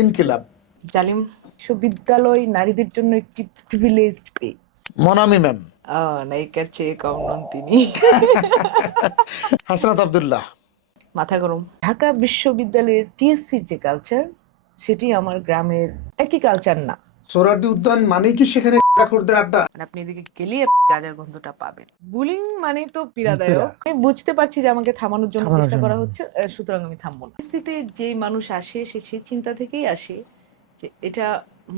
ইনকিলাব। জালিম বিশ্ববিদ্যালয় নারীদের জন্য একটি প্রিভিলেজড পে। মনামি ম্যাম। নায়িকার চেয়ে কম নন তিনি। হাসনাত আব্দুল্লাহ। মাথা গরম। ঢাকা বিশ্ববিদ্যালয়ের টিএসসির যে কালচার, সেটি আমার গ্রামের একই কালচার না। সোহরাওয়ার্দী উদ্যান মানেই কি সেখানে খোরদের আড্ডা? মানে আপনি এদিকে গেলেই গাঁজার গন্ধটা পাবেন। বুলিং মানে তো পীড়াদায়ক। পীড়া। আমি বুঝতে পারছি যে আমাকে থামানোর জন্য থামানোর চেষ্টা জন্য। করা হচ্ছে, সুতরাং আমি থামবো না। পরিস্থিতিতে যে মানুষ আসে সে সেই চিন্তা থেকেই আসে যে এটা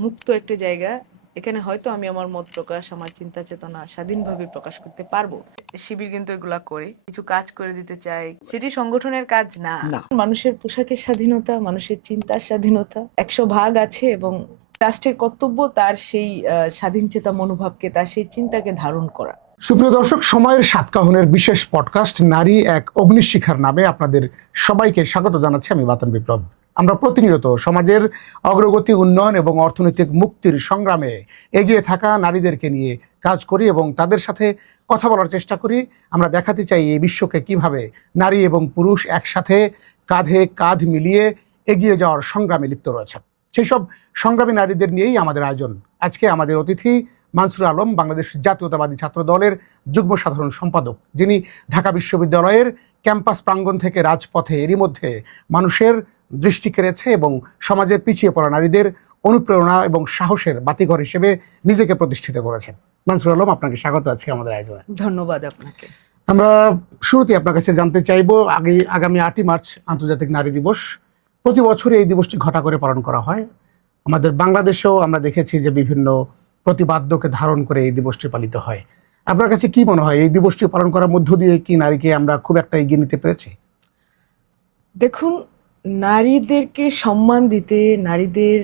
মুক্ত একটা জায়গা, এখানে হয়তো আমি আমার মত প্রকাশ, আমার চিন্তা চেতনা স্বাধীনভাবে প্রকাশ করতে পারবো। শিবির কিন্তু এগুলা করে কিছু কাজ করে দিতে চায়, সেটি সংগঠনের কাজ না। না। মানুষের পোশাকের স্বাধীনতা, মানুষের চিন্তার স্বাধীনতা 100 ভাগ আছে এবং রাষ্ট্রের কর্তব্য তার সেই স্বাধীন চেতা মনোভাবকে, তার সেই চিন্তাকে ধারণ করা। সুপ্রিয় দর্শক, সময়ের সাতকাহনের বিশেষ পডকাস্ট নারী এক অগ্নিশিখার নামে আপনাদের সবাইকে স্বাগত জানাচ্ছি। আমি বাতন বিপ্লব। আমরা প্রতিনিয়ত সমাজের অগ্রগতি, উন্নয়ন এবং অর্থনৈতিক মুক্তির সংগ্রামে এগিয়ে থাকা নারীদেরকে নিয়ে কাজ করি এবং তাদের সাথে কথা বলার চেষ্টা করি। আমরা দেখাতে চাই এই বিশ্বকে কিভাবে নারী এবং পুরুষ একসাথে কাঁধে কাঁধ মিলিয়ে এগিয়ে যাওয়ার সংগ্রামে লিপ্ত রয়েছে। সেই সব সংগ্রামী নারীদের নিয়েই আমাদের আয়োজন। আজকে আমাদের অতিথি মানসুর আলম, বাংলাদেশ জাতীয়তাবাদী ছাত্র দলের যুগ্ম সাধারণ সম্পাদক, যিনি ঢাকা বিশ্ববিদ্যালয়ের ক্যাম্পাস প্রাঙ্গণ থেকে রাজপথে এরই মধ্যে মানুষের দৃষ্টি কেড়েছে এবং সমাজের পিছিয়ে পড়া নারীদের অনুপ্রেরণা এবং সাহসের বাতিঘর হিসেবে নিজেকে প্রতিষ্ঠিত করেছেন। মানসুর আলম, আপনাকে স্বাগত আজকে আমাদের আয়োজনে। ধন্যবাদ আপনাকে। আমরা শুরুতে আপনার কাছে জানতে চাইব, আগামী 8ই মার্চ আন্তর্জাতিক নারী দিবস। প্রতি বছরই এই দিবসটি ঘটা করে পালন করা হয়। আমাদের বাংলাদেশেও আমরা দেখেছি যে বিভিন্ন প্রতিবাদ্যকে ধারণ করে এই দিবসটি পালিত হয়। আপনার কাছে কি মনে হয়, এই দিবসটি পালন করার মধ্য দিয়ে কি নারীকে আমরা খুব একটা এগিয়ে নিতে পেরেছি? দেখুন, নারীদেরকে সম্মান দিতে, নারীদের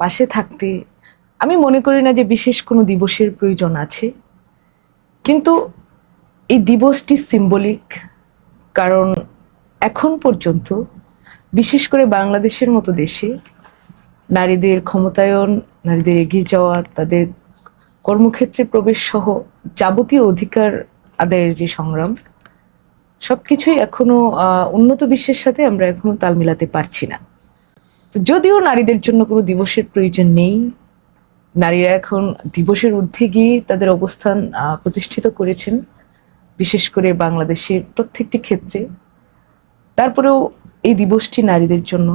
পাশে থাকতে আমি মনে করি না যে বিশেষ কোনো দিবসের প্রয়োজন আছে, কিন্তু এই দিবসটি সিম্বলিক। কারণ এখন পর্যন্ত বিশেষ করে বাংলাদেশের মতো দেশে নারীদের ক্ষমতায়ন, নারীদের এগিয়ে যাওয়া, তাদের কর্মক্ষেত্রে প্রবেশ সহ যাবতীয় অধিকার আদায়ের যে সংগ্রাম, সবকিছুই এখনো উন্নত বিশ্বের সাথে আমরা এখনো তাল মিলাতে পারছি না। তো যদিও নারীদের জন্য কোনো দিবসের প্রয়োজন নেই, নারীরা এখন দিবসের ঊর্ধ্বে গিয়ে তাদের অবস্থান প্রতিষ্ঠিত করেছেন, বিশেষ করে বাংলাদেশের প্রত্যেকটি ক্ষেত্রে। তারপরেও এই দিবসটি নারীদের জন্য,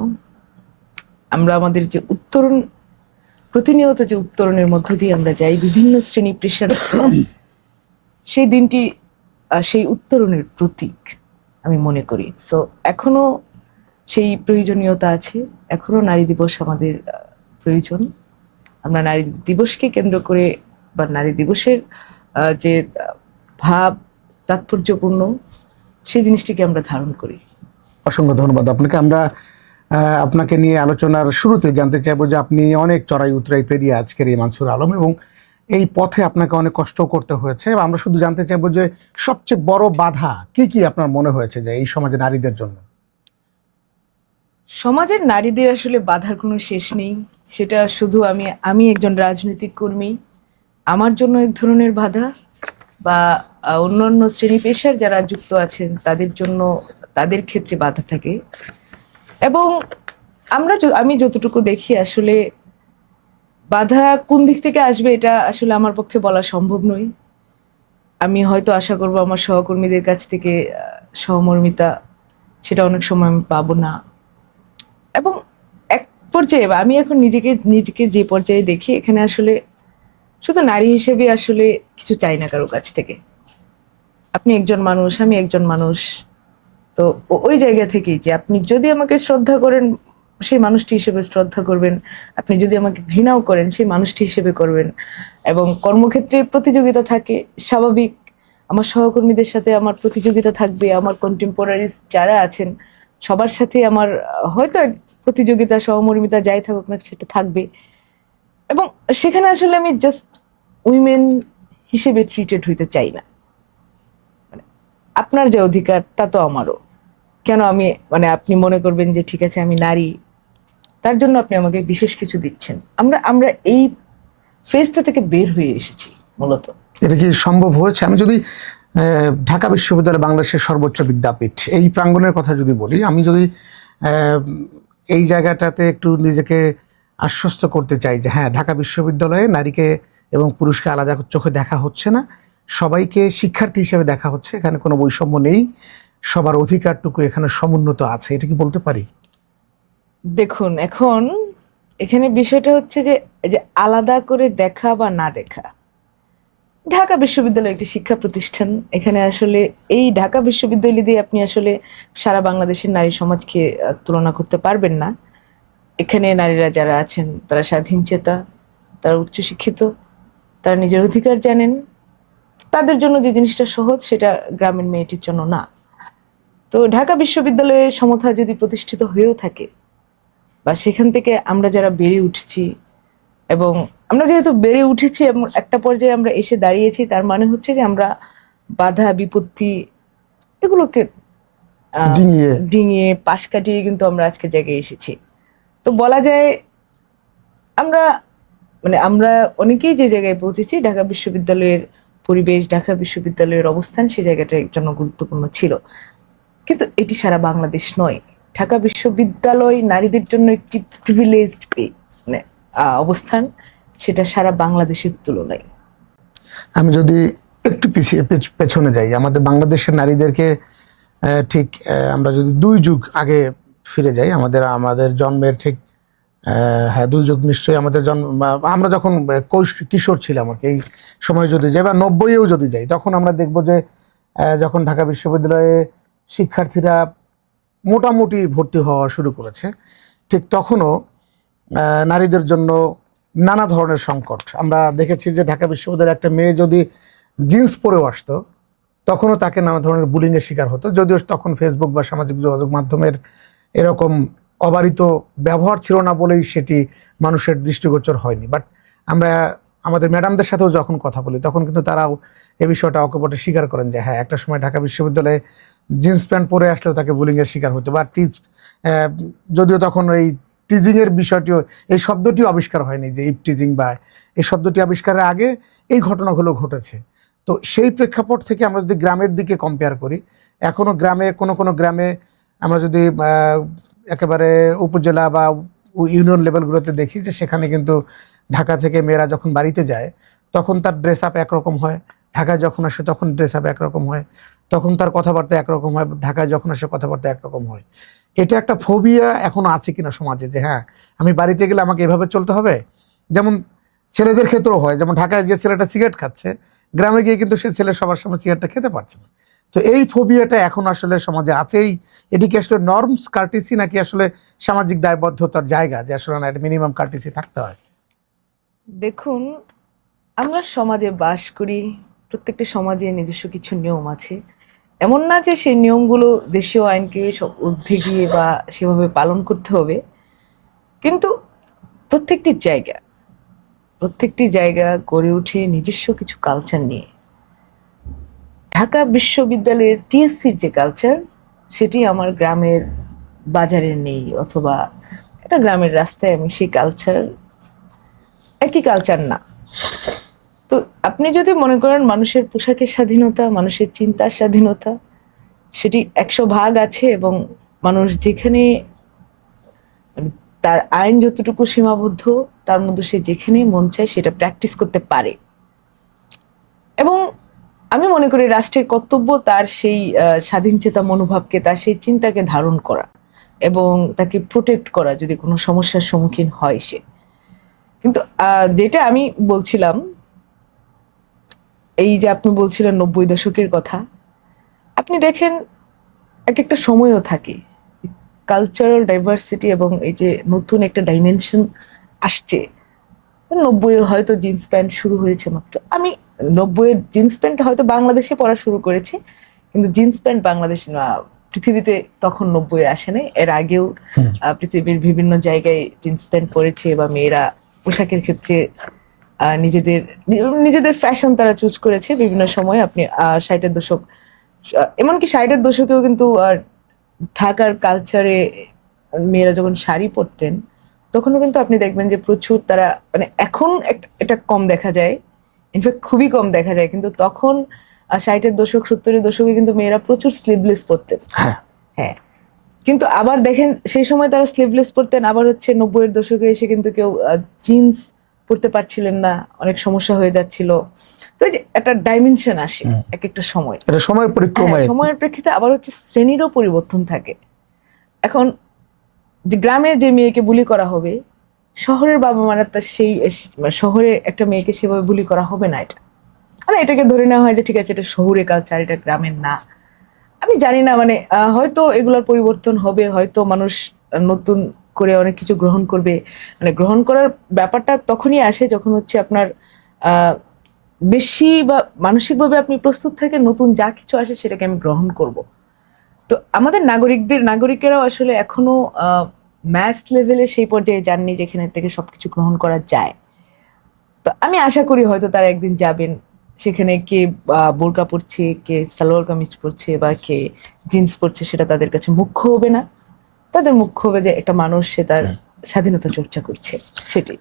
আমরা আমাদের যে উত্তরণ, প্রতিনিয়ত যে উত্তরণের মধ্য দিয়ে আমরা যাই বিভিন্ন শ্রেণী পেশার, সেই দিনটি সেই উত্তরণের প্রতীক আমি মনে করি। সো এখনো সেই প্রয়োজনীয়তা আছে, এখনো নারী দিবস আমাদের প্রয়োজন। আমরা নারী দিবসকে কেন্দ্র করে বা নারী দিবসের যে ভাব তাৎপর্যপূর্ণ, সেই জিনিসটিকে আমরা ধারণ করি। অসংখ্য ধন্যবাদ আপনাকে। আমরা আপনাকে নিয়ে আলোচনার শুরুতে জানতে চাইবো যে আপনি অনেক চড়াই উতরাই পেরিয়ে আজকের এই মানসুর আলম, এবং এই পথে আপনাকে অনেক কষ্ট করতে হয়েছে। আমরা শুধু জানতে চাইবো যে সবচেয়ে বড় বাধা কি কি আপনার মনে হয়েছে যে এই সমাজে নারীদের জন্য? সমাজের নারীদের আসলে বাধার কোনো শেষ নেই। সেটা শুধু আমি একজন রাজনৈতিক কর্মী, আমার জন্য এক ধরনের বাধা, বা অন্যান্য শ্রেণী পেশার যারা যুক্ত আছেন তাদের জন্য, তাদের ক্ষেত্রে বাধা থাকে। এবং আমি যতটুকু দেখি, আসলে বাধা কোন দিক থেকে আসবে এটা আসলে আমার পক্ষে বলা সম্ভব নয়। আমি হয়তো আশা করব আমার সহকর্মীদের কাছ থেকে সহমর্মিতা, সেটা অনেক সময় আমি পাবো না। এবং এক পর্যায়ে আমি এখন নিজেকে যে পর্যায়ে দেখি, এখানে আসলে শুধু নারী হিসেবে আসলে কিছু চাই না কারো কাছ থেকে। আপনি একজন মানুষ, আমি একজন মানুষ। তো ওই জায়গা থেকেই যে আপনি যদি আমাকে শ্রদ্ধা করেন, সেই মানুষটি হিসেবে শ্রদ্ধা করবেন। আপনি যদি আমাকে ঘৃণাও করেন, সেই মানুষটি হিসেবে করবেন। এবং কর্মক্ষেত্রে প্রতিযোগিতা থাকে, স্বাভাবিক। আমার সহকর্মীদের সাথে আমার প্রতিযোগিতা থাকবে, আমার কন্টেম্পোরারিজ যারা আছেন সবার সাথে আমার হয়তো এক প্রতিযোগিতা, সহমর্মিতা যাই থাকুক না, সেটা থাকবে। এবং সেখানে আসলে আমি জাস্ট উইমেন হিসেবে ট্রিটেড হইতে চাই না। আপনার যে অধিকার তা তো আমারও। কেন আপনি মনে করবেন যে ঠিক আছে আমি নারী, তার জন্য আপনি আমাকে বিশেষ কিছু দিচ্ছেন? আমরা এই ফেজটা থেকে বের হয়ে এসেছি মূলত। এটা কি সম্ভব হয়েছে? আমি যদি ঢাকা বিশ্ববিদ্যালয় বাংলাদেশের সর্বোচ্চ বিদ্যাপীঠ এই প্রাঙ্গণের কথা যদি বলি, আমি যদি এই জায়গাটাতে একটু নিজেকে আশ্বস্ত করতে চাই যে হ্যাঁ, ঢাকা বিশ্ববিদ্যালয়ে নারীকে এবং পুরুষকে আলাদা চোখে দেখা হচ্ছে না, সবাইকে শিক্ষার্থী হিসেবে দেখা হচ্ছে, এখানে কোনো বৈষম্য নেই, সবার অধিকারটুকু এখানে সমুন্নত আছে, এটা কি বলতে পারি? দেখুন, এখন এখানে বিষয়টা হচ্ছে যে এই যে আলাদা করে দেখা বা না দেখা, ঢাকা বিশ্ববিদ্যালয় একটি শিক্ষা প্রতিষ্ঠান। এখানে আসলে এই ঢাকা বিশ্ববিদ্যালয় দিয়ে আপনি আসলে সারা বাংলাদেশের নারী সমাজকে তুলনা করতে পারবেন না। এখানে নারীরা যারা আছেন তারা স্বাধীন চেতা, তারা উচ্চশিক্ষিত, তারা নিজের অধিকার জানেন। তাদের জন্য যে জিনিসটা সহজ সেটা গ্রামের মেয়েটির জন্য না। তো ঢাকা বিশ্ববিদ্যালয়ের সমতা যদি প্রতিষ্ঠিত হয়েও থাকে, বা সেখান থেকে আমরা যারা বেড়ে উঠছি, এবং আমরা যেহেতু বেড়ে উঠেছি এবং একটা পর্যায়ে আমরা এসে দাঁড়িয়েছি, তার মানে হচ্ছে যে আমরা বাধা বিপত্তি এগুলোকে ডিঙিয়ে ডিঙিয়ে পাশ কাটিয়ে কিন্তু আমরা আজকের জায়গায় এসেছি। তো বলা যায় আমরা আমরা অনেকেই যে জায়গায় পৌঁছেছি, ঢাকা বিশ্ববিদ্যালয়ের পরিবেশ, ঢাকা বিশ্ববিদ্যালয়ের অবস্থান সেই জায়গাটার জন্য গুরুত্বপূর্ণ ছিল। কিন্তু এটি সারা বাংলাদেশ নয়। ঢাকা বিশ্ববিদ্যালয় নারীদের জন্য একটি প্রিভিলেজড অবস্থান, সেটা সারা বাংলাদেশের তুলনায়। আমি যদি একটু পিছিয়ে পেছনে যাই, আমাদের বাংলাদেশের নারীদেরকে ঠিক আমরা যদি 2 যুগ আগে ফিরে যাই, আমাদের আমাদের জন্মের ঠিক হ্যাঁ 2 যুগ নিশ্চয়ই, আমাদের জন্ম আমরা যখন কিশোর ছিলাম আর কি, এই সময় যদি যাই বা 90-এও যদি যাই, তখন আমরা দেখব যে যখন ঢাকা বিশ্ববিদ্যালয়ে শিক্ষার্থীরা মোটামুটি ভর্তি হওয়া শুরু করেছে, ঠিক তখনও নারীদের জন্য নানা ধরনের সংকট আমরা দেখেছি। যে ঢাকা বিশ্ববিদ্যালয়ের একটা মেয়ে যদি জিন্স পরেও আসতো, তখনও তাকে নানা ধরনের বুলিংয়ের শিকার হতো, যদিও তখন ফেসবুক বা সামাজিক যোগাযোগ মাধ্যমের এরকম অবারিত ব্যবহার ছিল না বলেই সেটি মানুষের দৃষ্টিগোচর হয়নি। বাট আমরা আমাদের ম্যাডামদের সাথেও যখন কথা বলি, তখন কিন্তু তারাও এই বিষয়টা অকপটে স্বীকার করেন যে হ্যাঁ, একটা সময় ঢাকা বিশ্ববিদ্যালয়ে জিন্স প্যান্ট পরে আসলেও তাকে বুলিংয়ের শিকার হতো, বা যদিও তখন এই টিজিংয়ের বিষয়টিও, এই শব্দটিও আবিষ্কার হয়নি, যে ইপ টিজিং বা এই শব্দটি আবিষ্কারের আগে এই ঘটনাগুলো ঘটেছে। তো সেই প্রেক্ষাপট থেকে আমরা যদি গ্রামের দিকে কম্পেয়ার করি, এখনো গ্রামে কোনো গ্রামে আমরা যদি একেবারে উপজেলা বা ইউনিয়ন লেভেলগুলোতে দেখি, যে সেখানে কিন্তু ঢাকা থেকে মেয়েরা যখন বাড়িতে যায় তখন তার ড্রেস আপ একরকম হয়, ঢাকায় যখন আসে তখন ড্রেস আপ একরকম হয়, তখন তার কথাবার্তা একরকম হয়, ঢাকায় যখন আসে কথাবার্তা একরকম হয়। এটা একটা ফোবিয়া এখনো আছে কিনা সমাজে, যে হ্যাঁ, আমি বাড়িতে গেলে আমাকে এভাবে চলতে হবে। যেমন ছেলেদের ক্ষেত্রেও হয়, যেমন ঢাকায় যে ছেলেটা সিগারেট খাচ্ছে, গ্রামে গিয়ে কিন্তু সে ছেলে সবার সামনে সিগারেটটা খেতে পারছে না। তো এই ফোবিয়াটা এখন আসলে সমাজে আছেই। এটি কি আসলে নর্মস কার্টিসি, নাকি আসলে সামাজিক দায়বদ্ধতার জায়গা, যে আসলে না, এটা মিনিমাম কার্টিসি থাকতে হয়? দেখুন, আমরা সমাজে বাস করি, প্রত্যেকটা সমাজে নিজস্ব কিছু নিয়ম আছে। এমন না যে সেই নিয়মগুলো দেশীয় আইনকে সব ঊর্ধ্বে গিয়ে বা সেভাবে পালন করতে হবে। কিন্তু প্রত্যেকটি জায়গা প্রত্যেকটি জায়গা গড়ে ওঠে নিজস্ব কিছু কালচার নিয়ে। ঢাকা বিশ্ববিদ্যালয়ের টিএসসির যে কালচার, সেটি আমার গ্রামের বাজারে নেই, অথবা একটা গ্রামের রাস্তায় আমি সেই কালচার, একই কালচার না। তো আপনি যদি মনে করেন মানুষের পোশাকের স্বাধীনতা, মানুষের চিন্তার স্বাধীনতা, সেটি 100 ভাগ আছে, এবং মানুষ যেখানে মানে তার আইন যতটুকু সীমাবদ্ধ, তার মধ্যে সে যেখানে মন চায় সেটা প্র্যাকটিস করতে পারে। এবং আমি মনে করি রাষ্ট্রের কর্তব্য তার সেই স্বাধীনচেতা মনোভাবকে, তার সেই চিন্তাকে ধারণ করা এবং তাকে প্রোটেক্ট করা যদি কোনো সমস্যার সম্মুখীন হয় সে। কিন্তু যেটা আমি বলছিলাম, এই যে আপনি বলছিলেন 90 দশকের কথা, আপনি দেখেন এক একটা সময়ও থাকে, কালচারাল ডাইভার্সিটি এবং এই যে নতুন একটা ডাইমেনশন আসছে। 90-এ হয়তো জিন্স প্যান্ট শুরু হয়েছে মাত্র। আমি 90-এ জিন্স প্যান্ট হয়তো বাংলাদেশে পরা শুরু করেছি, কিন্তু জিন্স প্যান্ট বাংলাদেশে না, পৃথিবীতে তখন 90-এ আসে নাই। এর আগেও পৃথিবীর বিভিন্ন জায়গায় জিন্স প্যান্ট পরেছে, বা মেয়েরা পোশাকের ক্ষেত্রে নিজেদের নিজেদের ফ্যাশন তারা চুজ করেছে বিভিন্ন সময়। আপনি 60-এর দশক, এমনকি 60-এর দশকেও কিন্তু ঢাকার কালচারে মেয়েরা যখন শাড়ি পরতেন, তখনও কিন্তু আপনি দেখবেন যে প্রচুর তারা, এখন এটা কম দেখা যায়, ইনফ্যাক্ট খুবই কম দেখা যায়, কিন্তু তখন 60-এর দশক 70-এর দশকে কিন্তু মেয়েরা প্রচুর স্লিভলেস পরতেন। হ্যাঁ, হ্যাঁ, কিন্তু আবার দেখেন সেই সময় তারা স্লিভলেস পরতেন, আবার হচ্ছে 90-এর দশকে এসে কিন্তু কেউ জিন্স পরতে পারছিলেন না, অনেক সমস্যা হয়ে যাচ্ছিল। তো এই যে একটা ডাইমেনশন আসে এক একটা সময়, এটা সময়ের পরিক্রমায় সময়ের প্রেক্ষিতে আবার হচ্ছে শ্রেণীরও পরিবর্তন থাকে। এখন যে গ্রামে যে মেয়েকে বুলি করা হবে, শহরের বাবা মারা তার সেই শহরে একটা মেয়েকে সেভাবে বুলি করা হবে না। এটা মানে এটাকে ধরে নেওয়া হয় যে ঠিক আছে এটা শহুরে কালচার, এটা গ্রামের না। আমি জানি না, মানে হয়তো এগুলোর পরিবর্তন হবে, হয়তো মানুষ নতুন করে অনেক কিছু গ্রহণ করবে। মানে গ্রহণ করার ব্যাপারটা তখনই আসে যখন হচ্ছে আপনার আহ বেশি বা মানসিকভাবে আপনি প্রস্তুত থাকেন, নতুন যা কিছু আসে সেটাকে আমি গ্রহণ করব। তো আমাদের নাগরিকেরাও আসলে এখনো ম্যাথ লেভেলে সেই পর্যায়ে যাননি যেখানে থেকে সবকিছু গ্রহণ করা যায়। তো আমি আশা করি হয়তো তারা একদিন যাবেন সেখানে, কে বোরকা পরছে, কে সালোয়ার কামিজ পরছে বা কে জিন্স পরছে, সেটা তাদের কাছে মুখ্য হবে না। তাদের মুখ্য হবে যে একটা মানুষ সে তার স্বাধীনতা চর্চা করছে, সেটাই।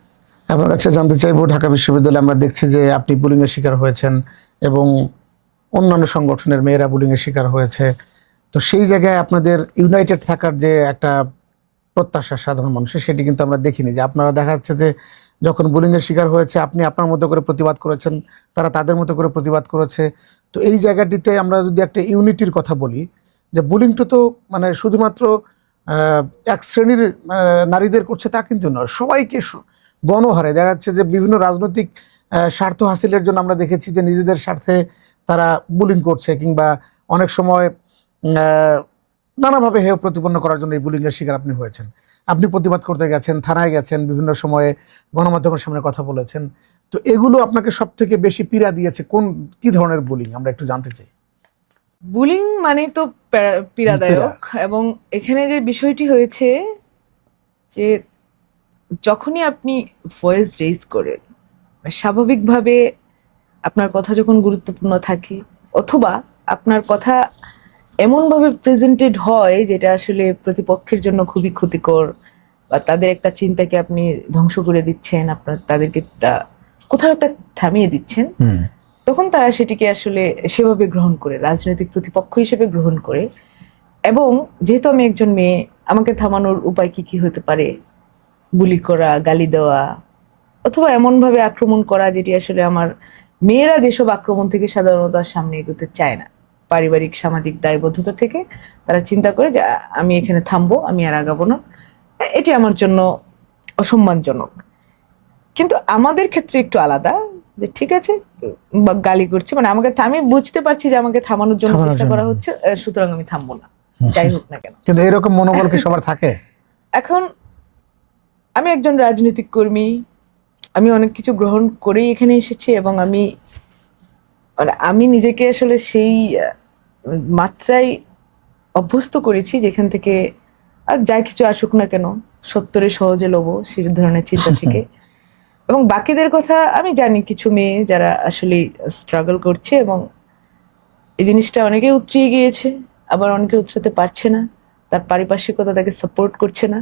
আপনার কাছে জানতে চাইবো, ঢাকা বিশ্ববিদ্যালয়ে আমরা দেখছি যে আপনি বুলিং এর শিকার হয়েছেন এবং অন্যান্য সংগঠনের মেয়েরা বুলিং এর শিকার হয়েছে। তো সেই জায়গায় আপনাদের ইউনাইটেড থাকার যে একটা প্রত্যাশা সাধারণ মানুষের, সেটি কিন্তু আমরা দেখিনি। যে আপনারা দেখা যাচ্ছে যে যখন বুলিং এর শিকার হয়েছে আপনি আপনার মতো করে প্রতিবাদ করেছেন, তারা তাদের মতো করে প্রতিবাদ করেছে। তো এই জায়গাটিতে আমরা যদি একটা ইউনিটির কথা বলি, যে বুলিংটা তো মানে শুধুমাত্র এক শ্রেণীর নারীদের করছে তা কিন্তু নয়, সবাইকে গণহারে দেখা যাচ্ছে যে বিভিন্ন রাজনৈতিক স্বার্থ হাসিলের জন্য আমরা দেখেছি যে নিজেদের স্বার্থে তারা বুলিং করছে, কিংবা অনেক সময় নানাভাবে হেয় প্রতিপন্ন করার জন্য এই বুলিং এর শিকার আপনি হয়েছেন। আপনি প্রতিবাদ করতে গেছেন, থানায় গেছেন, বিভিন্ন সময়ে গণমাধ্যমের সামনে কথা বলেছেন। তো এগুলো আপনাকে সব থেকে বেশি পীড়া দিয়েছে কি ধরনের বুলিং, আমরা একটু জানতে চাই। বুলিং মানে তো পীড়াদায়ক। এবং এখানে যে বিষয়টি হয়েছে যে যখনই আপনি ভয়েস রেজ করেন, স্বাভাবিকভাবে আপনার কথা যখন গুরুত্বপূর্ণ থাকে, অথবা আপনার কথা এমনভাবে প্রেজেন্টেড হয় যেটা আসলে প্রতিপক্ষের জন্য খুবই ক্ষতিকর, বা তাদের একটা চিন্তাকে আপনি ধ্বংস করে দিচ্ছেন, আপনার তাদেরকে কোথাও একটা থামিয়ে দিচ্ছেন, তখন তারা সেটিকে আসলে সেভাবে গ্রহণ করে, রাজনৈতিক প্রতিপক্ষ হিসেবে গ্রহণ করে। এবং যেহেতু আমি একজন মেয়ে, আমাকে থামানোর উপায় কি কি হতে পারে? বুলি করা, গালি দেওয়া, অথবা এমনভাবে আক্রমণ করা যেটি আসলে আমার মেয়েরা যেসব আক্রমণ থেকে সাধারণত আর সামনে এগোতে চায় না, পারিবারিক সামাজিক দায়বদ্ধতা থেকে তারা চিন্তা করে যে আমি এখানে থামবো, আমি আর আগাবো না, এটি আমার জন্য অসম্মানজনক। কিন্তু আমাদের ক্ষেত্রে একটু আলাদা, যে ঠিক আছে বা গালি করছে, মানে আমাকে আমি বুঝতে পারছি যে আমাকে থামানোর জন্য চেষ্টা করা হচ্ছে, সুতরাং আমি থামবো না, যাই হোক না কেন। কিন্তু এরকম মনোবল কি সবার থাকে? এখন আমি একজন রাজনৈতিক কর্মী, আমি অনেক কিছু গ্রহণ করেই এখানে এসেছি, এবং আমি নিজেকে আসলে সেই মাত্রায় অভ্যস্ত করেছি যেখান থেকে আর যা কিছু আসুক না কেন সত্তরে সহজে লব, সেই ধরনের চিন্তা থেকে। এবং বাকিদের কথা আমি জানি, কিছু মেয়ে যারা আসলে স্ট্রাগল করছে এবং এই জিনিসটা অনেকে উতরিয়ে গিয়েছে, আবার অনেকে উতরাতে পারছে না, তার পারিপার্শ্বিকতা তাকে সাপোর্ট করছে না।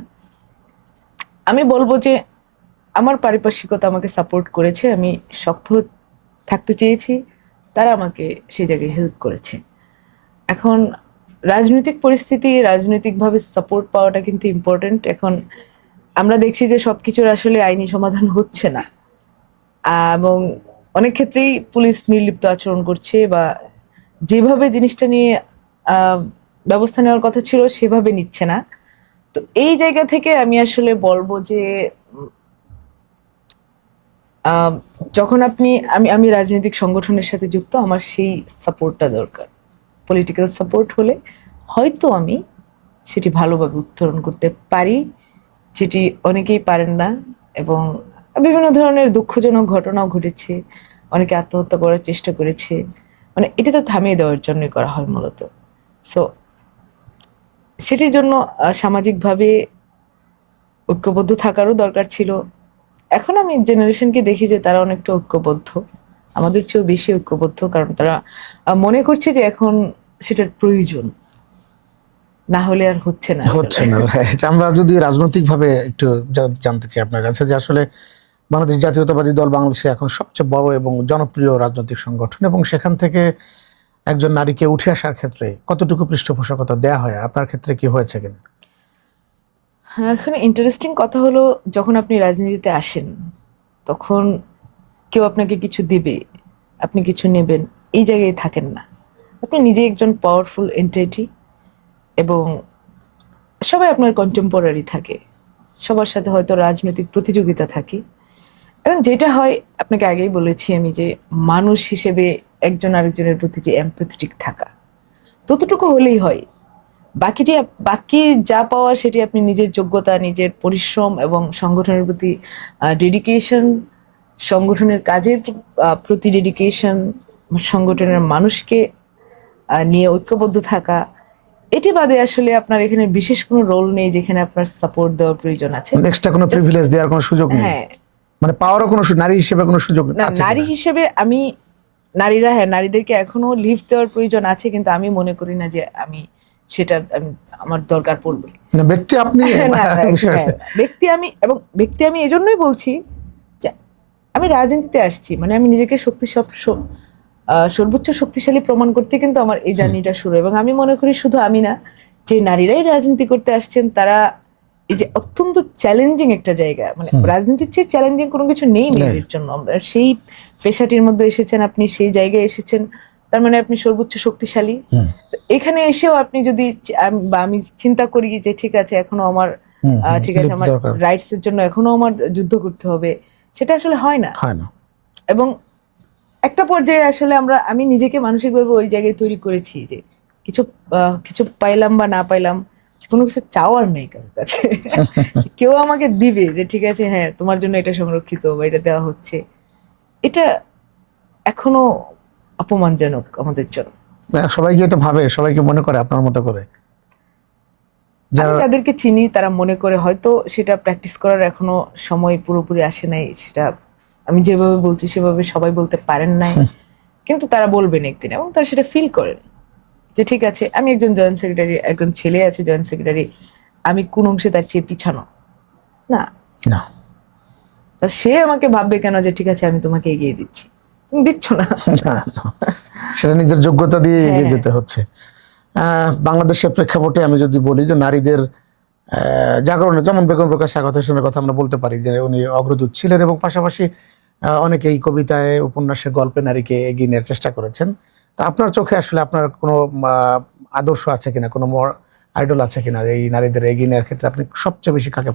আমি বলবো যে আমার পারিপার্শ্বিকতা আমাকে সাপোর্ট করেছে, আমি শক্ত থাকতে চেয়েছি, তারা আমাকে সেই জায়গায় হেল্প করেছে। এখন রাজনৈতিক পরিস্থিতি, রাজনৈতিকভাবে সাপোর্ট পাওয়াটা কিন্তু ইম্পর্টেন্ট। এখন আমরা দেখছি যে সবকিছুর আসলে আইনি সমাধান হচ্ছে না, এবং অনেক ক্ষেত্রেই পুলিশ নির্লিপ্ত আচরণ করছে, বা যেভাবে জিনিসটা নিয়ে ব্যবস্থা নেওয়ার কথা ছিল সেভাবে নিচ্ছে না। তো এই জায়গা থেকে আমি আসলে বলবো যে যখন আমি রাজনৈতিক সংগঠনের সাথে যুক্ত, আমার সেই সাপোর্টটা দরকার। পলিটিক্যাল সাপোর্ট হলে হয়তো আমি সেটি ভালোভাবে উত্তরণ করতে পারি, যেটি অনেকেই পারেন না। এবং বিভিন্ন ধরনের দুঃখজনক ঘটনাও ঘটেছে, অনেকে আত্মহত্যা করার চেষ্টা করেছে, মানে এটা তো থামিয়ে দেওয়ার জন্যই করা হয় মূলত। সো সেটির জন্য সামাজিকভাবে ঐক্যবদ্ধ থাকারও দরকার ছিল। এখন আমি জেনারেশনকে দেখি যে তারা অনেকটা ঐক্যবদ্ধ, আমাদের চেয়েও বেশি ঐক্যবদ্ধ, কারণ তারা মনে করছে যে এখন সেটার প্রয়োজন, না হলে আর হচ্ছে না। right? আমরা যদি রাজনৈতিক ভাবে একটু জানতে চাই আপনার কাছে, যে আসলে বাংলাদেশ জাতীয়তাবাদী দল বাংলাদেশে এখন সবচেয়ে বড় এবং জনপ্রিয় রাজনৈতিক সংগঠন, এবং সেখান থেকে একজন নারীকে উঠে আসার ক্ষেত্রে কতটুকু পৃষ্ঠপোষকতা দেয়া হয়, আপনার ক্ষেত্রে কি হয়েছে কিনা? হ্যাঁ, এখানে ইন্টারেস্টিং কথা হলো, যখন আপনি রাজনীতিতে আসেন তখন কেউ আপনাকে কিছু দিবে, আপনি কিছু নেবেন, এই জায়গায় থাকেন না। আপনি নিজে একজন পাওয়ারফুল এন্টিটি, এবং সবাই আপনার কন্টেম্পোরারি থাকে, সবার সাথে হয়তো রাজনৈতিক প্রতিযোগিতা থাকে। এবং যেটা হয়, আপনাকে আগেই বলেছি আমি, যে মানুষ হিসেবে একজন আরেকজনের প্রতি যে এমপ্যাথেটিক থাকা, ততটুকু হলেই হয়। বাকিটি বাকি যা পাওয়া সেটি আপনি নিজের যোগ্যতা, নিজের পরিশ্রম এবং সংগঠনের প্রতি ডেডিকেশন, সংগঠনের কাজের প্রতি ডেডিকেশন, সংগঠনের মানুষকে নিয়ে ঐক্যবদ্ধ থাকা, এটি বাদে আসলে আপনার এখানে বিশেষ কোনো রোল নেই যেখানে আপনার সাপোর্ট দেওয়ার প্রয়োজন আছে। এক্সট্রা কোনো Just- প্রিভিলেজ দেওয়ার কোনো সুযোগ নেই, হ্যাঁ, মানে পাওয়ারও কোনো নারী হিসেবে কোনো সুযোগ না, আছে নারী কিনা? হিসেবে নারীদেরকে এখনো লিফট দেওয়ার প্রয়োজন আছে, কিন্তু আমি মনে করি না যে আমি আমার দরকার পড়বে। না, ব্যক্তি আপনি না, না, বিষয় হ্যাঁ, আছে। ব্যক্তি আমি এজন্যই বলছি যে আমি রাজনীতিতে আসছি, মানে আমি নিজেকে সর্বোচ্চ শক্তিশালী প্রমাণ করতে কিন্তু আমার এই জার্নিটা শুরু। এবং আমি মনে করি শুধু আমি না, যে নারীরাই রাজনীতি করতে আসছেন তারা, এই যে অত্যন্ত চ্যালেঞ্জিং একটা জায়গা, মানে রাজনীতির চেয়ে চ্যালেঞ্জিং কোনো কিছু নেই মেয়েদের জন্য। আমরা সেই পেশাটির মধ্যে এসেছেন, আপনি সেই জায়গায় এসেছেন, তার মানে আপনি সর্বোচ্চ শক্তিশালী। তো এখানে এসেও আপনি যদি আমি চিন্তা করি যে ঠিক আছে, এখনো আমার ঠিক আছে, আমার দরকার রাইটস এর জন্য এখনো আমার যুদ্ধ করতে হবে, সেটা আসলে হয় না। হয় না। এবং একটা পর্যায়ে আসলে আমি নিজেকে মানসিকভাবে ওই জায়গায় তৈরি করেছি যে কিছু পাইলাম বা না পাইলাম, কোনো কিছু চাওয়ার নেই কারোর কাছে। কেউ আমাকে দিবে যে ঠিক আছে, হ্যাঁ তোমার জন্য এটা সংরক্ষিত বা এটা দেওয়া হচ্ছে, এটা এখনো অপমানজনক আমাদের জন্য। সবাইকে এটা ভাবে, সবাইকে মনে করে আপনার মতো করে আমি যারা যাদেরকে চিনি তারা মনে করে, হয়তো সেটা প্র্যাকটিস করার এখনো সময় পুরোপুরি আসে নাই, সেটা আমি যেভাবে বলছি সেভাবে সবাই বলতে পারেন নাই, কিন্তু তারা বলবেন একদিন, এবং তারা সেটা ফিল করেন যে ঠিক আছে, আমি একজন জয়েন্ট সেক্রেটারি, একজন ছেলে আছে জয়েন্ট সেক্রেটারি, আমি কোন অংশে তার চেয়ে পিছানো না। না। তা সে আমাকে ভাববে কেন যে ঠিক আছে আমি তোমাকে এগিয়ে দিচ্ছি, তুমি দিচ্ছ না। না, সেটা নিজের যোগ্যতা দিয়ে এগিয়ে হ্যাঁ, যেতে হচ্ছে। বাংলাদেশের প্রেক্ষাপটে আমি যদি বলি যে নারীদের জাগরণে, যেমন বেগম রোকেয়া সাখাওয়াত হোসেনের কথা আমরা বলতে পারি যে উনি অগ্রদূত ছিলেন, এবং পাশাপাশি অনেকেই কবিতায়, উপন্যাসে, গল্পে নারীকে এগিয়ে নেওয়ার চেষ্টা করেছেন। তো আপনার চোখে আসলে আপনার কোনো আদর্শ আছে কিনা, কোনো আইডল আছে কিনা এই নারীদের এগিয়ে নেওয়ার ক্ষেত্রে? আপনি সবচেয়ে বেশি কাকে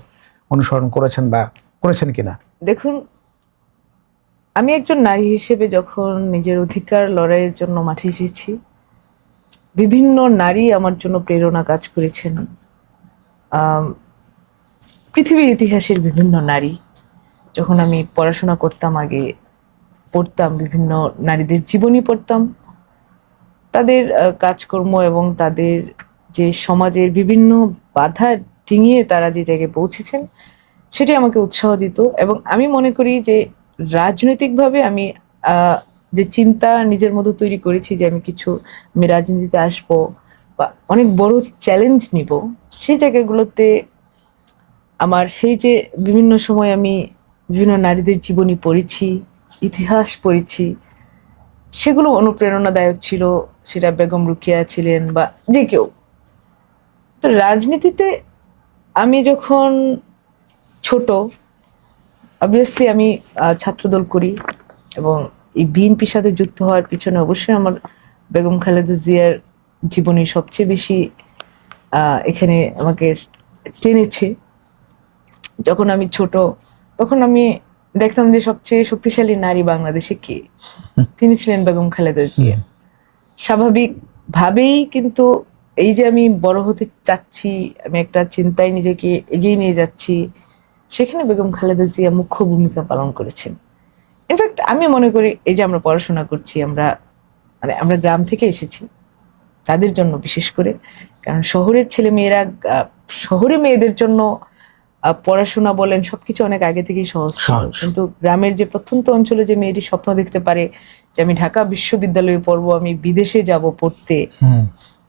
অনুসরণ করেছেন বা করেছেন কিনা? দেখুন, আমি একজন নারী হিসেবে যখন নিজের অধিকার লড়াইয়ের জন্য মাঠে এসেছি, বিভিন্ন নারী আমার জন্য প্রেরণা কাজ করেছেন। আম, পৃথিবীর ইতিহাসের বিভিন্ন নারী, যখন আমি পড়াশোনা করতাম, আগে পড়তাম, বিভিন্ন নারীদের জীবনী পড়তাম, তাদের কাজকর্ম এবং তাদের যে সমাজের বিভিন্ন বাধা ডিঙিয়ে তারা যে জায়গায় পৌঁছেছেন, সেটি আমাকে উৎসাহ দিত। এবং আমি মনে করি যে রাজনৈতিকভাবে আমি যে চিন্তা নিজের মধ্যে তৈরি করেছি যে আমি রাজনীতিতে আসবো বা অনেক বড় চ্যালেঞ্জ নিব, সেই জায়গাগুলোতে আমার সেই যে বিভিন্ন সময় আমি বিভিন্ন নারীদের জীবনী পড়েছি, ইতিহাস পড়েছি, সেগুলো অনুপ্রেরণাদায়ক ছিল। সেটা বেগম রোকেয়া ছিলেন বা যে কেউ। তো রাজনীতিতে আমি যখন ছোট, অবভিয়াসলি আমি ছাত্রদল করি, এবং এই বিএনপির সাথে যুক্ত হওয়ার পিছনে অবশ্যই আমার বেগম খালেদা জিয়ার জীবনী সবচেয়ে বেশি এখানে আমাকে টেনেছে। যখন আমি ছোট, তখন আমি দেখতাম যে সবচেয়ে শক্তিশালী নারী বাংলাদেশে কে, তিনি ছিলেন বেগম খালেদা জিয়া। স্বাভাবিকভাবেই কিন্তু এই যে আমি বড় হতে চাচ্ছি, আমি একটা চিন্তায় নিজেকে এগিয়ে নিয়ে যাচ্ছি, সেখানে বেগম খালেদা জিয়া মুখ্য ভূমিকা পালন করেছেন। ইনফ্যাক্ট আমি মনে করি এই যে আমরা পড়াশোনা করছি, আমরা গ্রাম থেকে এসেছি, তাদের জন্য বিশেষ করে, কারণ শহরের ছেলে মেয়েরা, শহরে মেয়েদের জন্য পড়াশোনা বলেন সবকিছু অনেক আগে থেকেই সহজ ছিল, সহজ। কিন্তু গ্রামের যে প্রত্যন্ত অঞ্চলে যে মেয়েটি স্বপ্ন দেখতে পারে যে আমি ঢাকা বিশ্ববিদ্যালয়ে পড়বো, আমি বিদেশে যাব পড়তে,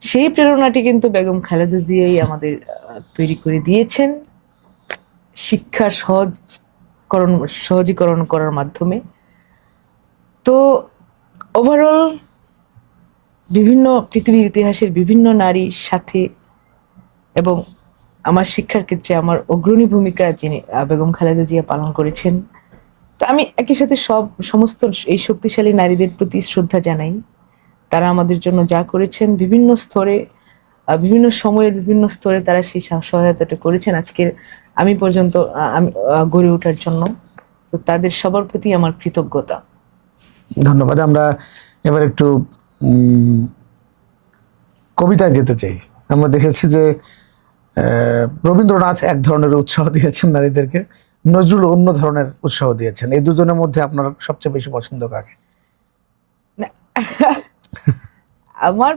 সেই প্রেরণাটি কিন্তু বেগম খালেদা জিয়াই আমাদের তৈরি করে দিয়েছেন, শিক্ষার সহজীকরণ করার মাধ্যমে। তো ওভারঅল বিভিন্ন পৃথিবীর ইতিহাসের বিভিন্ন নারীর সাথে এবং আমার শিক্ষার ক্ষেত্রে আমার অগ্রণী ভূমিকা যিনি বেগম খালেদা জিয়া পালন করেছেন। তো আমি একই সাথে সমস্ত এই শক্তিশালী নারীদের প্রতি শ্রদ্ধা জানাই। তারা আমাদের জন্য যা করেছেন বিভিন্ন স্তরে, বিভিন্ন সময়ের বিভিন্ন স্তরে তারা সেই সহায়তাটা করেছেন আজকের আমি পর্যন্ত আমি গড়ে ওঠার জন্য। তো তাদের সবার প্রতি আমার কৃতজ্ঞতা। ধন্যবাদ। আমরা এবার একটু উম, কবিতায় যেতে চাই। আমরা দেখেছি যে রবীন্দ্রনাথ এক ধরনের উৎসাহ দিয়েছেন নারীদেরকে, নজরুল অন্য ধরনের উৎসাহ দিয়েছেন। এই দুজনের মধ্যে আপনার সবচেয়ে বেশি পছন্দ কাকে? আমার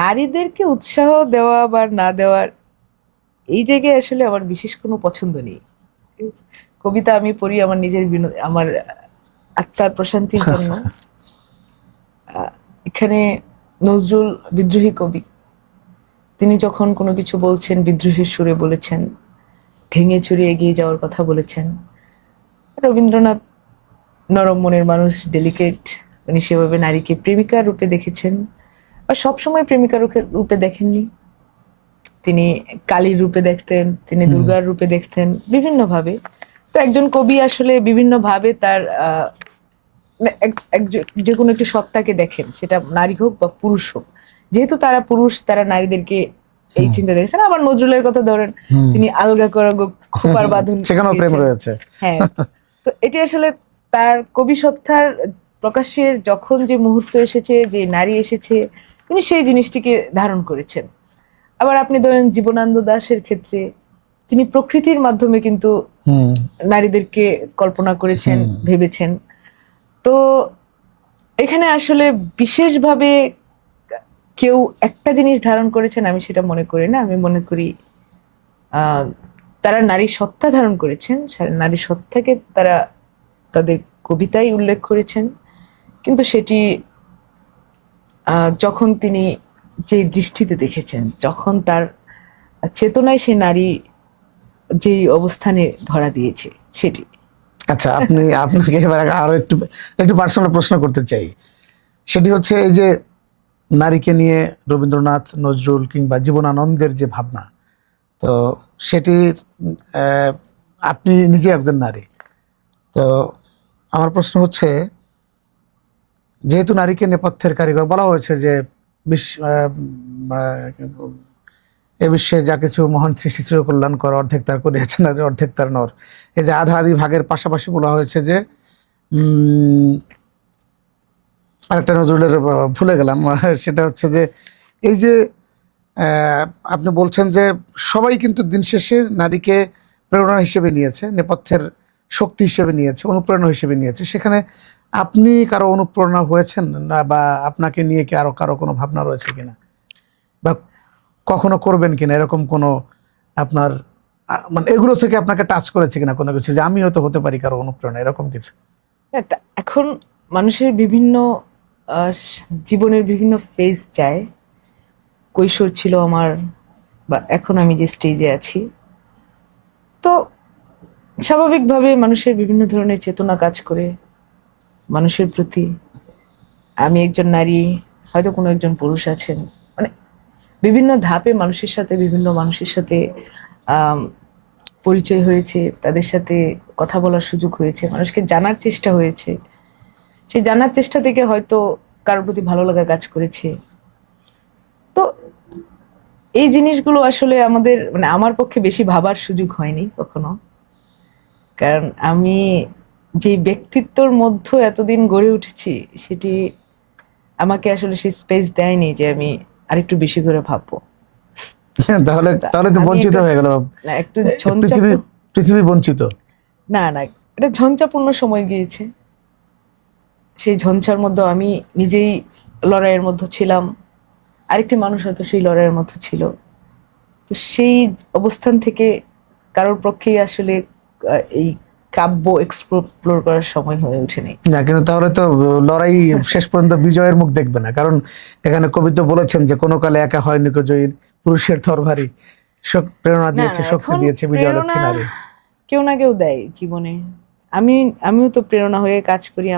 নারীদেরকে উৎসাহ দেওয়া বা না দেওয়ার এই জায়গায় আসলে আমার বিশেষ কোনো পছন্দ নেই। ঠিক আছে? কবিতা আমি পড়ি আমার নিজের আমার আত্মার প্রশান্তির জন্য। এখানে নজরুল বিদ্রোহী কবি, তিনি যখন কোনো কিছু বলছেন বিদ্রোহীর সুরে বলেছেন, ভেঙে চুরে এগিয়ে যাওয়ার কথা বলেছেন। রবীন্দ্রনাথ নরম মনের মানুষ, ডেলিকেট, উনি সেভাবে নারীকে প্রেমিকার রূপে দেখেছেন, আর সবসময় প্রেমিকার রূপে দেখেননি। তিনি কালীর রূপে দেখতেন, তিনি দুর্গার রূপে দেখতেন বিভিন্ন ভাবে। তো একজন কবি আসলে বিভিন্ন ভাবে তার যে কোনো একটি সত্তাকে দেখেন, সেটা নারী হোক বা পুরুষ হোক। যেহেতু তারা পুরুষ, তারা নারীদেরকে এই চিন্তা দেখছেন। আবার নজরুলের কথা ধরেন, তিনি আলগা করা গো খোপার বাঁধন সেখানেও প্রেম গেয়েছেন। রয়েছে। হ্যাঁ, তো এটি আসলে তার কবি সত্তার প্রকাশের যখন যে মুহূর্ত এসেছে, যে নারী এসেছে, তিনি সেই জিনিসটিকে ধারণ করেছেন। আবার আপনি ধরেন জীবনানন্দ দাশের ক্ষেত্রে, তিনি প্রকৃতির মাধ্যমে কিন্তু নারীদেরকে কল্পনা করেছেন, ভেবেছেন। তো এখানে আসলে বিশেষভাবে কেউ একটা জিনিস ধারণ করেছেন আমি সেটা মনে করি না। আমি মনে করি তারা নারী সত্তা ধারণ করেছেন, নারী সত্তাকে তারা তাদের কবিতায় উল্লেখ করেছেন। কিন্তু সেটি যখন তিনি যে দৃষ্টিতে দেখেছেন, যখন তার চেতনায় সে নারী যে অবস্থানে ধরা দিয়েছে সেটি। আচ্ছা, আপনাকে এবার আরো একটু একটু পার্সোনাল প্রশ্ন করতে চাই। সেটি হচ্ছে এই যে নারীকে নিয়ে রবীন্দ্রনাথ, নজরুল কিংবা জীবনানন্দের যে ভাবনা, তো সেটির আপনি নিজে একজন নারী। তো আমার প্রশ্ন হচ্ছে, যেহেতু নারীকে নেপথ্যের কারিগর বলা হয়েছে, যে এ বিশ্বে যা কিছু মহান সৃষ্টি ছিল কল্যাণকর, অর্ধেক তার করিয়াছে নারী, অর্ধেক তার নর। এই যে আধা আধি ভাগের পাশাপাশি বলা হয়েছে যে আরেকটা নজরুলের ভুলে গেলাম, সেটা হচ্ছে যে এই যে আপনি বলছেন যে সবাই কিন্তু দিন শেষে নারীকে প্রেরণা হিসেবে নিয়েছে, নেপথ্যের শক্তি হিসেবে নিয়েছে, অনুপ্রেরণা হিসেবে নিয়েছে। সেখানে আপনি কারো অনুপ্রেরণা হয়েছেন না, বা আপনাকে নিয়ে কি আরো কারো কোনো ভাবনা রয়েছে কিনা, বা কখনো করবেন কিনা, এরকম কোনো আপনার মানে এগুলো থেকে আপনাকে টাচ করেছে কিনা কোনো কিছু, যে আমি হয়তো হতে পারি কারো অনুপ্রেরণা, এরকম কিছু? এখন মানুষের বিভিন্ন জীবনের বিভিন্ন ফেজ যায়। কৈশোর ছিল আমার, বা এখন আমি যে স্টেজে আছি, তো স্বাভাবিকভাবে মানুষের বিভিন্ন ধরনের চেতনা কাজ করে মানুষের প্রতি। আমি একজন নারী, হয়তো কোনো একজন পুরুষ আছেন, মানে বিভিন্ন ধাপে বিভিন্ন মানুষের সাথে আম, পরিচয় হয়েছে, তাদের সাথে কথা বলার সুযোগ হয়েছে, মানুষকে জানার চেষ্টা হয়েছে। সেই জানার চেষ্টা থেকে হয়তো কারোর প্রতি ভালো লাগা কাজ করেছে। তো এই জিনিসগুলো আসলে আমাদের মানে আমার পক্ষে বেশি ভাবার সুযোগ হয়নি কখনো, কারণ আমি যে ব্যক্তিত্বর মধ্যে এতদিন গড়ে উঠেছি সেটি আমাকে আসলে সেই স্পেস দেয়নি যে আমি আরেকটু বেশি করে ভাববো। তাহলে তাহলে তো আমি বঞ্চিত হয়ে গেল, না, একটু পৃথিবী পৃথিবী বঞ্চিত। না না, এটা ঝঞ্ঝাপূর্ণ সময় গিয়েছে। সেই ঝঞ্ঝার মধ্যে আমি নিজেই লড়াইয়ের মধ্যে ছিলাম, আরেকটি মানুষ হয়তো সেই লড়াইয়ের মধ্যে ছিল। তো সেই অবস্থান থেকে কারোর পক্ষেই আসলে এই কাব্য এক্সপ্লোর করার সময় হয়ে ওঠেনি। না, কিন্তু তাহলে তো লড়াই শেষ পর্যন্ত বিজয়ের মুখ দেখবে না, কারণ এখানে কবি তো বলেছেন যে কোনো কালে একা হয়নি কো জয়ী, পুরুষের তরবারি প্রেরণা না দিয়েছে, না, শক্তি এখন দিয়েছে বিজয়লক্ষ্মী প্রেরণা নারী। কেউ না কেউ দেয় জীবনে। আমিও তো প্রেরণা হয়ে কাজ করি।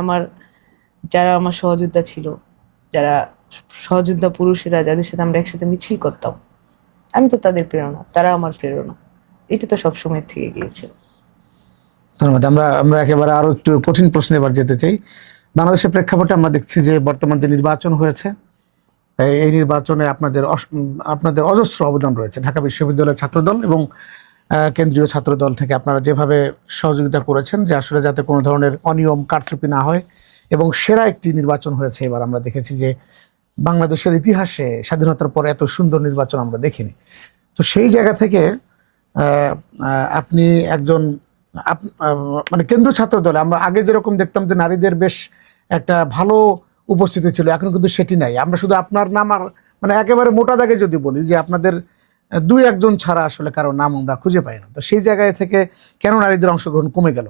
যারা আমার সহযোদ্ধা ছিল, যারা সহযোদ্ধা পুরুষেরা, যাদের সাথে আমরা একসাথে মিছিল করতাম, আমি তো তাদের প্রেরণা, তারা আমার প্রেরণা। এটা তো সবসময় থেকে গিয়েছে। ধন্যবাদ। আমরা আমরা একেবারে আরো একটু কঠিন প্রশ্নে এবার যেতে চাই। বাংলাদেশের প্রেক্ষাপটে আমরা দেখছি যে বর্তমান যে নির্বাচন হয়েছে, এই নির্বাচনে আপনাদের অজস্র অবদান রয়েছে। ঢাকা বিশ্ববিদ্যালয়ের ছাত্রদল এবং কেন্দ্রীয় ছাত্রদল থেকে আপনারা যেভাবে সহযোগিতা করেছেন যে আসলে যাতে কোনো ধরনের অনিয়ম কারচুপি না হয়, এবং সেরা একটি নির্বাচন হয়েছে এবার। আমরা দেখেছি যে বাংলাদেশের ইতিহাসে স্বাধীনতার পর এত সুন্দর নির্বাচন আমরা দেখিনি। তো সেই জায়গা থেকে আপনি একজন মানে কেন্দ্রীয় ছাত্র দলে আমরা আগে যেরকম দেখতাম যে নারীদের বেশ একটা ভালো উপস্থিতি ছিল, এখন কিন্তু সেটি নাই। আমরা শুধু আপনার নাম আর মানে একেবারে মোটা দাগে যদি বলি যে আপনাদের দুই একজন ছাড়া আসলে কারো নাম আমরা খুঁজে পাই না। তো সেই জায়গায় থেকে কেন নারীদের অংশগ্রহণ কমে গেল?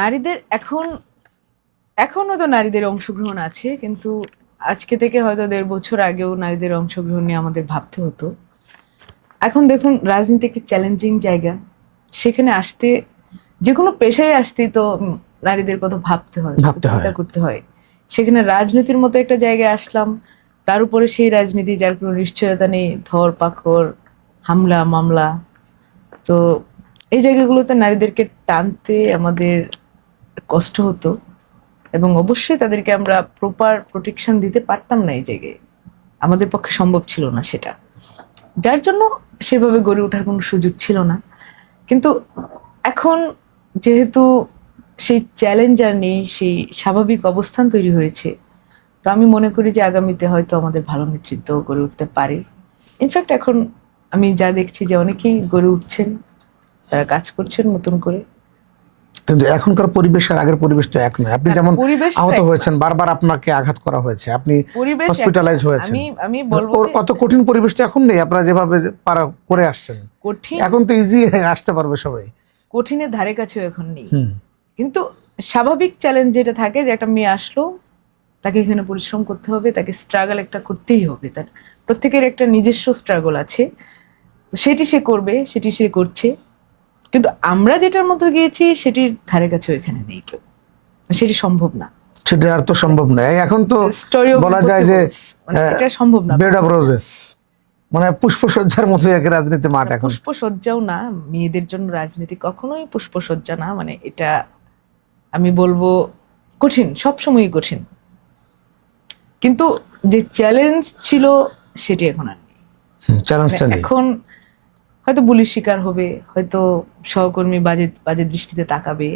নারীদের এখনো তো নারীদের অংশগ্রহণ আছে, কিন্তু আজকে থেকে হয়তো 1.5 বছর আগেও নারীদের অংশগ্রহণ নিয়ে আমাদের ভাবতে হতো। এখন দেখুন, রাজনীতি একটি চ্যালেঞ্জিং জায়গা। সেখানে আসতে, যে কোনো পেশায় আসতে তো নারীদের কথা ভাবতে হয়, চিন্তা করতে হয়। সেখানে রাজনীতির মতো একটা জায়গায় আসলাম, তার উপরে সেই রাজনীতি যার কোনো নিশ্চয়তা নেই, ধরপাকড়, হামলা মামলা। তো এই জায়গাগুলোতে নারীদেরকে টানতে আমাদের কষ্ট হতো, এবং অবশ্যই তাদেরকে আমরা প্রপার প্রোটেকশন দিতে পারতাম না। এই জায়গায় আমাদের পক্ষে সম্ভব ছিল না সেটা, যার জন্য সেভাবে গড়ে ওঠার কোনো সুযোগ ছিল না। কিন্তু এখন যেহেতু সেই চ্যালেঞ্জ আর নেই, সেই স্বাভাবিক অবস্থান তৈরি হয়েছে, তো আমি মনে করি যে আগামীতে হয়তো আমাদের ভালো নেতৃত্ব গড়ে উঠতে পারে। ইনফ্যাক্ট এখন আমি যা দেখছি যে অনেকেই গড়ে উঠছেন, তারা কাজ করছেন নতুন করে। কিন্তু এখনকার পরিবেশ আর আগের পরিবেশ তো এক নয়। আপনি যেমন পরিবেশ আহত হয়েছেন, বারবার আপনাকে আঘাত করা হয়েছে, আপনি হসপিটালাইজ হয়েছেন। আমি বলবো অত কঠিন পরিবেশ তো এখন নেই। আপনারা যেভাবে পারা করে আসছেন, কঠিন, এখন তো ইজি আসতে পারবে সবাই। কঠিনের ধারে কাছেও এখন নেই। কিন্তু স্বাভাবিক চ্যালেঞ্জ যেটা থাকে, যে একটা মেয়ে আসলো, তাকে এখানে পরিশ্রম করতে হবে, তাকে স্ট্রাগল একটা করতেই হবে। তার প্রত্যেকের একটা নিজস্ব স্ট্রাগল আছে, সেটি সে করবে, সেটি সে করছে। কিন্তু আমরা যেটার মধ্যে গিয়েছি সেটির ধারে কাছেও এখানে নেই কেউ, সেটি সম্ভব না। সেটা আর তো সম্ভব নয়। এখন তো বলা যায় যে এটা সম্ভব না। বেড অফ রোজেস, মানে পুষ্পসজ্জার মতো এক রাজনীতি মাঠ এখন। পুষ্পসজ্জাও না, মেয়েদের জন্য রাজনীতি কখনোই পুষ্পসজ্জা না। মানে এটা আমি বলবো কঠিন, সবসময়ই কঠিন। কিন্তু যে চ্যালেঞ্জ ছিল সেটি এখন আর নেই। চ্যালেঞ্জটা নেই। এখন হয়তো বুলির শিকার হবে, হয়তো সহকর্মী বাজে বাজে দৃষ্টিতে তাকাবে,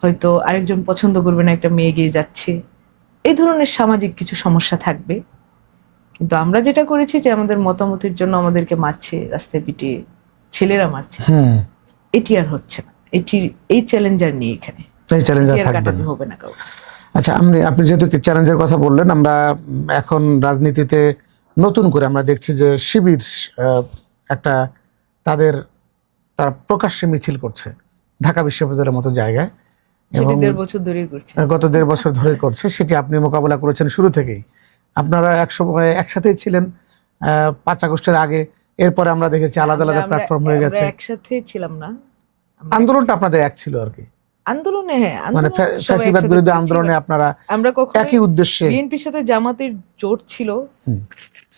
হয়তো আরেকজন পছন্দ করবে না একটা মেয়ে এগিয়ে যাচ্ছে, এই ধরনের সামাজিক কিছু সমস্যা থাকবে। কিন্তু আমরা যেটা করেছি যে আমাদের মতামতের জন্য আমাদেরকে মারছে, রাস্তায় পিটিয়ে ছেলেরা মারছে, এটি আর হচ্ছে না। এই চ্যালেঞ্জার নেই এখানে, এই চ্যালেঞ্জার কাটাতে হবে না কাউকে। আচ্ছা, আপনি যেহেতু চ্যালেঞ্জের কথা বললেন, আমরা এখন রাজনীতিতে নতুন করে আমরা দেখছি যে শিবির একটা তারা প্রকাশ্যে মিছিল করছে ঢাকা বিশ্ববিদ্যালয়ের মতো জায়গায়, এবং 1.5 বছর ধরেই করছে, গত 1.5 বছর ধরে করছে। সেটি আপনি মোকাবেলা করেছেন শুরু থেকেই। আপনারা একসময় একসাথেই ছিলেন 5 আগস্টের আগে। এরপরে আমরা দেখেছি আলাদা আলাদা প্ল্যাটফর্ম হয়ে গেছে। একসাথে ছিলাম না, আন্দোলনটা আপনাদের এক ছিল আর কি। আন্দোলনে, হ্যাঁ, মানে ফ্যাসিবাদ বিরোধী আন্দোলনে আমরা কখনো একই উদ্দেশ্যে। বিএনপির সাথে জামাতের জোট ছিল,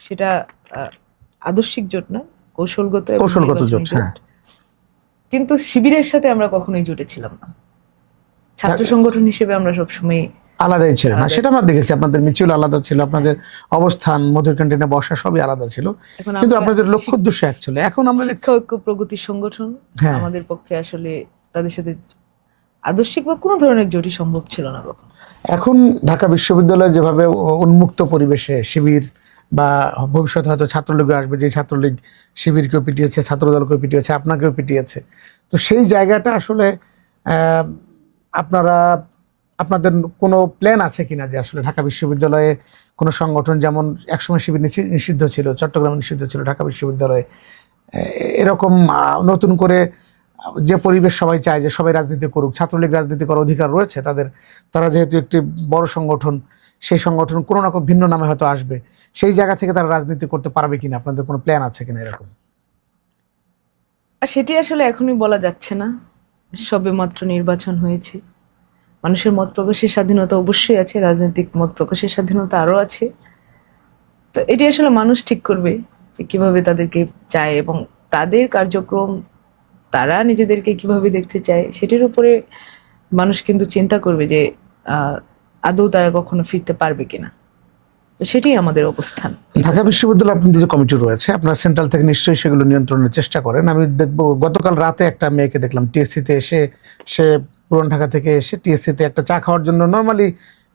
সেটা আদর্শিক জোট না, কৌশলগত জোট। কিন্তু শিবিরের সাথে আমরা কখনোই জোটে ছিলাম না। ছাত্র সংগঠন হিসেবে আমরা সবসময় আলাদাই ছিল না, সেটা আমরা দেখেছি। আপনাদের মিছিল আলাদা ছিল, আপনাদের অবস্থান, মধুর ক্যান্টিনে বসা সবই আলাদা ছিল, কিন্তু আপনাদের লক্ষ্য উদ্দেশ্য এক ছিল। এখন আমরা শিক্ষা ঐক্য প্রগতির সংগঠন, আমাদের পক্ষে আসলে তাদের সাথে আদর্শিক বা কোনো ধরনের জোটই সম্ভব ছিল না কখন। এখন ঢাকা বিশ্ববিদ্যালয়ে যেভাবে উন্মুক্ত পরিবেশে শিবির বা ভবিষ্যতে হয়তো ছাত্রলীগ আসবে, যে ছাত্রলীগ শিবিরকেও পিটিয়েছে, ছাত্রদলকেও পিটিয়েছে, আপনাকেও পিটিয়েছে, তো সেই জায়গাটা আসলে আপনাদের কোনো প্ল্যান আছে কিনা যে আসলে ঢাকা বিশ্ববিদ্যালয়ে কোনো সংগঠন, যেমন একসময় শিবির নিষিদ্ধ ছিল, চট্টগ্রামে নিষিদ্ধ ছিল, ঢাকা বিশ্ববিদ্যালয়ে এরকম নতুন করে যে পরিবেশ সবাই চায় যে সবাই রাজনীতি করুক, ছাত্রলীগ রাজনীতি করার অধিকার রয়েছে তাদের, তারা যেহেতু একটি বড় সংগঠন, সেই সংগঠন কোনো না কোনো ভিন্ন নামে হয়তো আসবে, সেই জায়গা থেকে তারা রাজনীতি করতে পারবে কিনা, আপনাদের কোনো প্ল্যান আছে কিনা এরকম? সেটি আসলে এখনই বলা যাচ্ছে না। সবেমাত্র নির্বাচন হয়েছে, মানুষের মত প্রকাশের স্বাধীনতা অবশ্যই আছে, রাজনৈতিক মত প্রকাশের স্বাধীনতা আরো আছে। তো এটি আসলে মানুষ ঠিক করবে যে কিভাবে তাদেরকে চায়, এবং তাদের কার্যক্রম, তারা নিজেদেরকে কিভাবে দেখতে চায় সেটির উপরে মানুষ কিন্তু চিন্তা করবে যে আদৌ তারা কখনো ফিরতে পারবে কিনা। তো সেটাই আমাদের অবস্থান। ঢাকা বিশ্ববিদ্যালয় আপনাদের যে কমিটি রয়েছে, আপনার সেন্ট্রাল থেকে নিশ্চয়ই সেগুলো নিয়ন্ত্রণের চেষ্টা করেন। আমি দেখবো গতকাল রাতে একটা মেয়েকে দেখলাম টিএসসিতে এসে, সে পুরান ঢাকা থেকে এসে টিএসসিতে একটা চা খাওয়ার জন্য, নর্মালি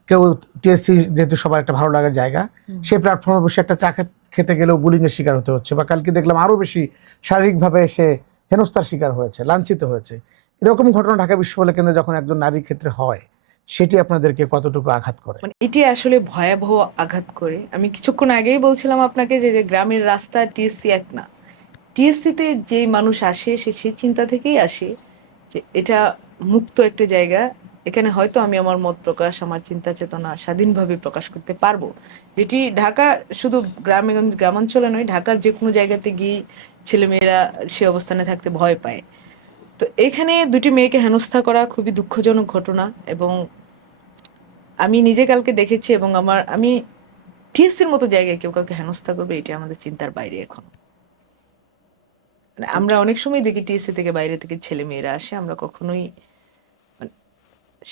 কেউ টিএসসি যেহেতু সবার একটা ভালো লাগার জায়গা, সেই প্ল্যাটফর্মে বসে একটা চা খেতে গেলেও বুলিং এর শিকার হতে হচ্ছে, বা কালকে দেখলাম আরো বেশি শারীরিকভাবে সে হেনস্থার শিকার হয়েছে, লাঞ্ছিত হয়েছে। এরকম ঘটনা ঢাকা বিশ্ববিদ্যালয় কেন্দ্রে যখন একজন নারীর ক্ষেত্রে হয়, সেটি আপনাদেরকে কতটুকু আঘাত করে? মানে এটি আসলে ভয়াবহ আঘাত করে। আমি কিছুক্ষণ আগেই বলছিলাম আপনাকে যে যে গ্রামের রাস্তা টিএসসি এক না। টিএসসিতে যে মানুষ আসে সে সেই চিন্তা থেকেই আসে যে এটা মুক্ত একটা জায়গা, এখানে হয়তো আমি আমার মত প্রকাশ, আমার চিন্তা চেতনা স্বাধীনভাবে প্রকাশ করতে পারবো। যেটি ঢাকা শুধু গ্রামাঞ্চলে নয়, ঢাকার যে কোনো জায়গাতে গিয়ে ছেলেমেয়েরা সে অবস্থানে থাকতে ভয় পায়। তো এখানে দুটি মেয়েকে হেনস্থা করা খুবই দুঃখজনক ঘটনা, এবং আমি নিজে কালকে দেখেছি, এবং আমি টিএসসির মতো জায়গায় কেউ কাউকে হেনস্থা করবে এটা আমাদের চিন্তার বাইরে এখন। মানে আমরা অনেক সময় দেখি টিএসসি থেকে বাইরে থেকে ছেলে মেয়েরা আসে, আমরা কখনোই মানে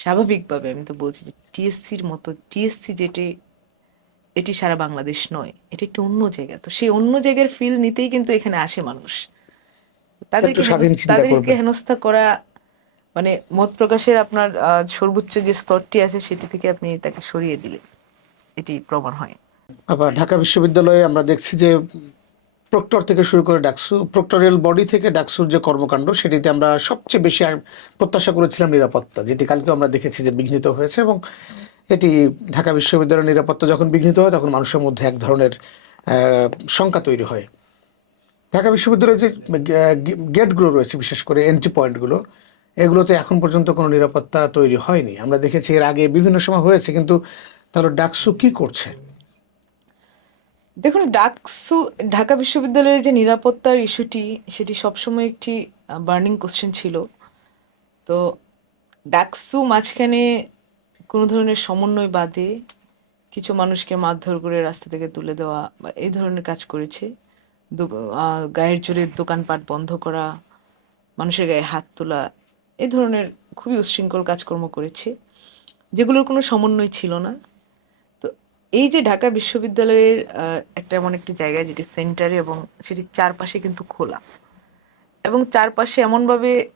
স্বাভাবিকভাবে, আমি তো বলছি যে টিএসসির মতো, টিএসসি যেটি এটি সারা বাংলাদেশ নয়, এটি একটু অন্য জায়গা। তো সেই অন্য জায়গার ফিল নিতেই কিন্তু এখানে আসে মানুষ। একটু স্বাধীন চিন্তা করবে। তাদেরকে হেনস্থা করা মানে মত প্রকাশের আপনার সর্বোচ্চ যে স্তরটি আছে সেটি থেকে আপনি তাকে সরিয়ে দিলে এটি প্রমাণ হয়। আবার ঢাকা বিশ্ববিদ্যালয়ে আমরা দেখছি যে প্রক্টর থেকে শুরু করে ডাকসু, প্রক্টরিয়াল বডি থেকে ডাকসুর যে কর্মকাণ্ড, সেটিতে আমরা সবচেয়ে বেশি প্রত্যাশা করেছিলাম নিরাপত্তা, যেটি কালকে আমরা দেখেছি যে বিঘ্নিত হয়েছে। এবং এটি ঢাকা বিশ্ববিদ্যালয়ের নিরাপত্তা যখন বিঘ্নিত হয় তখন মানুষের মধ্যে এক ধরনের শঙ্কা তৈরি হয়। ঢাকা বিশ্ববিদ্যালয়ের যে গেটগুলো রয়েছে, বিশেষ করে এন্ট্রি পয়েন্টগুলো, এগুলোতে এখন পর্যন্ত কোনো নিরাপত্তা তৈরি হয়নি। আমরা দেখেছি এর আগে বিভিন্ন সময় হয়েছে, কিন্তু তাহলে ডাকসু কি করছে? দেখুন, ঢাকা বিশ্ববিদ্যালয়ের যে নিরাপত্তার ইস্যুটি, সেটি সবসময় একটি বার্নিং কোশ্চেন ছিল। তো ডাকসু মাঝখানে কোনো ধরনের সমন্বয় বাদে কিছু মানুষকে মারধর করে রাস্তা থেকে তুলে দেওয়া বা এই ধরনের কাজ করেছে। গায়ের জোরে দোকানপাট বন্ধ করা, মানুষের গায়ে হাত তোলা, এই ধরনের খুবই উচ্ছৃঙ্খল কাজকর্ম করেছে, যেগুলোর কোনো সমন্বয় ছিল না। তো এই যে ঢাকা বিশ্ববিদ্যালয়ের একটা এমন একটি জায়গা যেটি সেন্টারে, এবং সেটির চারপাশে কিন্তু খোলা, এবং চারপাশে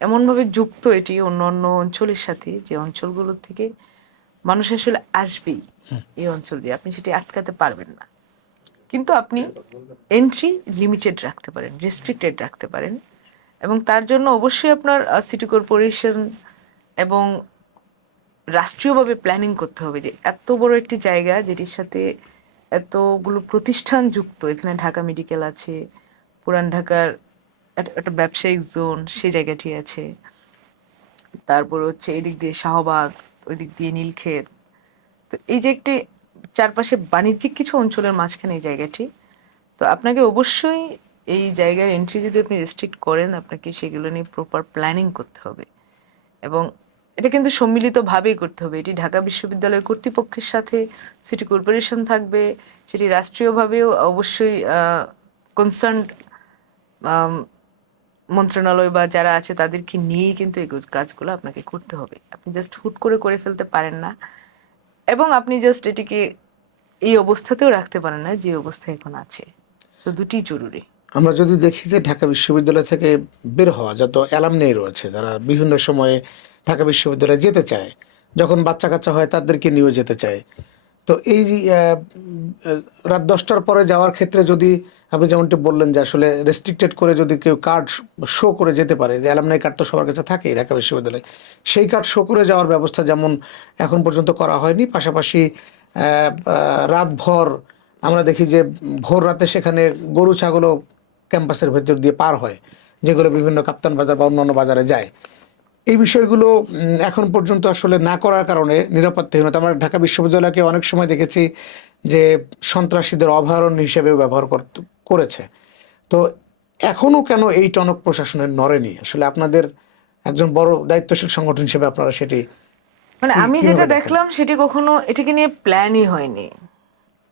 এমনভাবে যুক্ত এটি অন্য অন্য অঞ্চলের সাথে, যে অঞ্চলগুলো থেকে মানুষ আসলে আসবেই এই অঞ্চল দিয়ে, আপনি সেটি আটকাতে পারবেন না। কিন্তু আপনি এন্ট্রি লিমিটেড রাখতে পারেন, রেস্ট্রিক্টেড রাখতে পারেন, এবং তার জন্য অবশ্যই আপনার সিটি কর্পোরেশন এবং রাষ্ট্রীয়ভাবে প্ল্যানিং করতে হবে যে এত বড় একটি জায়গা যেটির সাথে এতগুলো প্রতিষ্ঠান যুক্ত, এখানে ঢাকা মেডিকেল আছে, পুরান ঢাকার একটা ব্যবসায়িক জোন সেই জায়গাটি আছে, তারপর হচ্ছে এদিক দিয়ে শাহবাগ, ওই দিক দিয়ে নীলক্ষেত। তো এই যে একটি চারপাশে বাণিজ্যিক কিছু অঞ্চলের মাঝখানে এই জায়গাটি, তো আপনাকে অবশ্যই এই জায়গার এন্ট্রি যদি আপনি রেস্ট্রিক্ট করেন, আপনাকে সেগুলো নিয়ে প্রপার প্ল্যানিং করতে হবে, এবং এটা কিন্তু সম্মিলিতভাবেই করতে হবে। এটি ঢাকা বিশ্ববিদ্যালয় কর্তৃপক্ষের সাথে সিটি কর্পোরেশন থাকবে, সেটি রাষ্ট্রীয়ভাবেও অবশ্যই কনসার্ন মন্ত্রণালয় বা যারা আছে তাদেরকে নিয়েই কিন্তু এই কাজগুলো আপনাকে করতে হবে। আপনি জাস্ট হুট করে ফেলতে পারেন না, এবং আপনি জাস্ট এটিকে এই অবস্থাতেও রাখতে পারেন না যে অবস্থায় এখন আছে। তো দুটি জরুরি। আমরা যদি দেখি যে ঢাকা বিশ্ববিদ্যালয় থেকে বের হওয়া যত অ্যালামনাই রয়েছে, যারা বিভিন্ন সময়ে ঢাকা বিশ্ববিদ্যালয়ে যেতে চায়, যখন বাচ্চা কাচ্চা হয় তাদেরকে নিয়েও যেতে চায়। তো এই রাত 10টার পরে যাওয়ার ক্ষেত্রে যদি আপনি যেমনটি বললেন যে আসলে রেস্ট্রিক্টেড করে যদি কেউ কার্ড শো করে যেতে পারে, যে অ্যালামনাই কার্ড তো সবার কাছে থাকেই ঢাকা বিশ্ববিদ্যালয়ে, সেই কার্ড শো করে যাওয়ার ব্যবস্থা যেমন এখন পর্যন্ত করা হয়নি। পাশাপাশি রাতভর আমরা দেখি যে ভোর রাতে সেখানে গরু ছাগলও ক্যাম্পাসের ভেতর দিয়ে পার হয়, যেগুলো বিভিন্ন কাপ্তান বাজার বা অন্যান্য বাজারে যায়। এই বিষয়গুলো এখন পর্যন্ত আসলে না করার কারণে নিরাপত্তাহীনতা, আমরা ঢাকা বিশ্ববিদ্যালয়কে অনেক সময় দেখেছি যে সন্ত্রাসীদের অভয়ারণ্য হিসেবেও ব্যবহার করেছে। তো এখনও কেন এই টনক প্রশাসনের নড়েনি? আসলে আপনাদের একজন বড় দায়িত্বশীল সংগঠন হিসেবে আপনারা সেটি মানে আমি যেটা দেখলাম সেটি কখনো এটিকে নিয়ে প্ল্যানই হয়নি।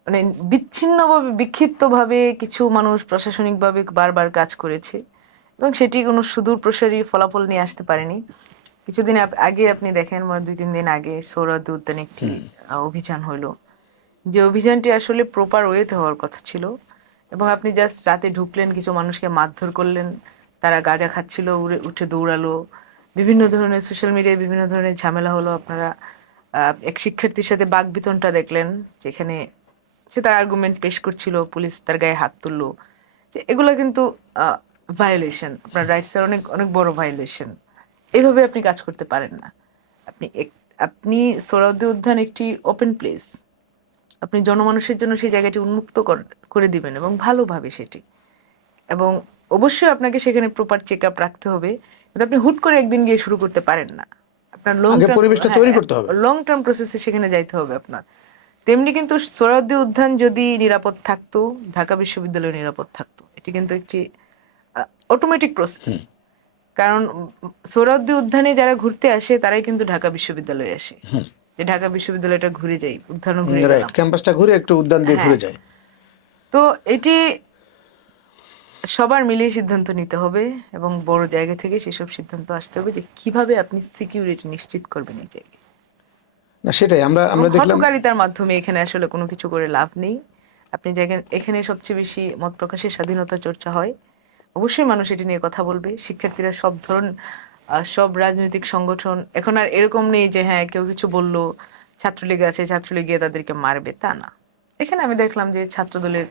মানে বিচ্ছিন্নভাবে, বিক্ষিপ্তভাবে কিছু মানুষ প্রশাসনিকভাবে বারবার কাজ করেছে, এবং সেটি কোনো সুদূর প্রসারী ফলাফল নিয়ে আসতে পারেনি। কিছুদিন আগে আপনি দেখেন, 2-3 দিন আগে সোহরাওয়ার্দী উদ্যানে একটি অভিযান হলো, যে অভিযানটি আসলে প্রপার ওয়েতে হওয়ার কথা ছিল। এবং আপনি জাস্ট রাতে ঢুকলেন, কিছু মানুষকে মারধর করলেন, তারা গাঁজা খাচ্ছিল, উঠে দৌড়ালো, বিভিন্ন ধরনের সোশ্যাল মিডিয়ায় বিভিন্ন ধরনের ঝামেলা হলো। আপনারা এক শিক্ষার্থীর সাথে বাকবিতণ্ডা দেখলেন, যেখানে সে তার আর্গুমেন্ট পেশ করছিল, পুলিশ তার গায়ে হাত তুললো। যে এগুলো কিন্তু ভায়োলেশন, আপনার রাইটসের অনেক অনেক বড় ভায়োলেশন। এইভাবে আপনি কাজ করতে পারেন না। আপনি সোহরাওয়ার্দী উদ্যান একটি ওপেন প্লেস, আপনি জনমানুষের জন্য সেই জায়গাটি উন্মুক্ত করে দিবেন এবং ভালোভাবে সেটি, এবং অবশ্যই আপনাকে সেখানে প্রপার চেক আপ রাখতে হবে। কিন্তু আপনি হুট করে একদিন গিয়ে শুরু করতে পারেন না। আপনার আগে পরিবেশটা তৈরি করতে হবে। লং টার্ম প্রসেসে সেখানে যাইতে হবে আপনার। তেমনি কিন্তু সোহরাওয়ার্দী উদ্যান যদি নিরাপদ থাকতো, ঢাকা বিশ্ববিদ্যালয় নিরাপদ থাকতো। এটি কিন্তু একটি অটোমেটিক প্রসেস। কারণ সোহরাওয়ার্দী উদ্যানে যারা ঘুরতে আসে তারাই কিন্তু ঢাকা বিশ্ববিদ্যালয়ে আসে, যে ঢাকা বিশ্ববিদ্যালয়টা ঘুরে যাই, উদ্যানও ঘুরে রাইট, গেলাম। ক্যাম্পাসটা ঘুরে একটু উদ্যান দিয়ে ঘুরে যায়। তো এটি সবার মিলিয়ে সিদ্ধান্ত নিতে হবে এবং বড় জায়গা থেকে সেসব সিদ্ধান্ত আসতে হবে যে কিভাবে আপনি সিকিউরিটি নিশ্চিত করবেন এই জায়গায়। না সেটাই আমরা আমরা দেখলাম। হঠকারিতার মাধ্যমে এখানে আসলে কোনো কিছু করে লাভ নেই। আপনি জায়গায় এখানে সবচেয়ে বেশি মত প্রকাশের স্বাধীনতা চর্চা হয়, অবশ্যই মানুষ এটি নিয়ে কথা বলবে। শিক্ষার্থীরা সব রাজনৈতিক সংগঠন, এখন আর এরকম নেই যে হ্যাঁ কেউ কিছু বললো, ছাত্রলীগ আছে, ছাত্রলীগ গিয়ে তাদেরকে মারবে, তা না। এখানে আমি দেখলাম যে ছাত্রদলের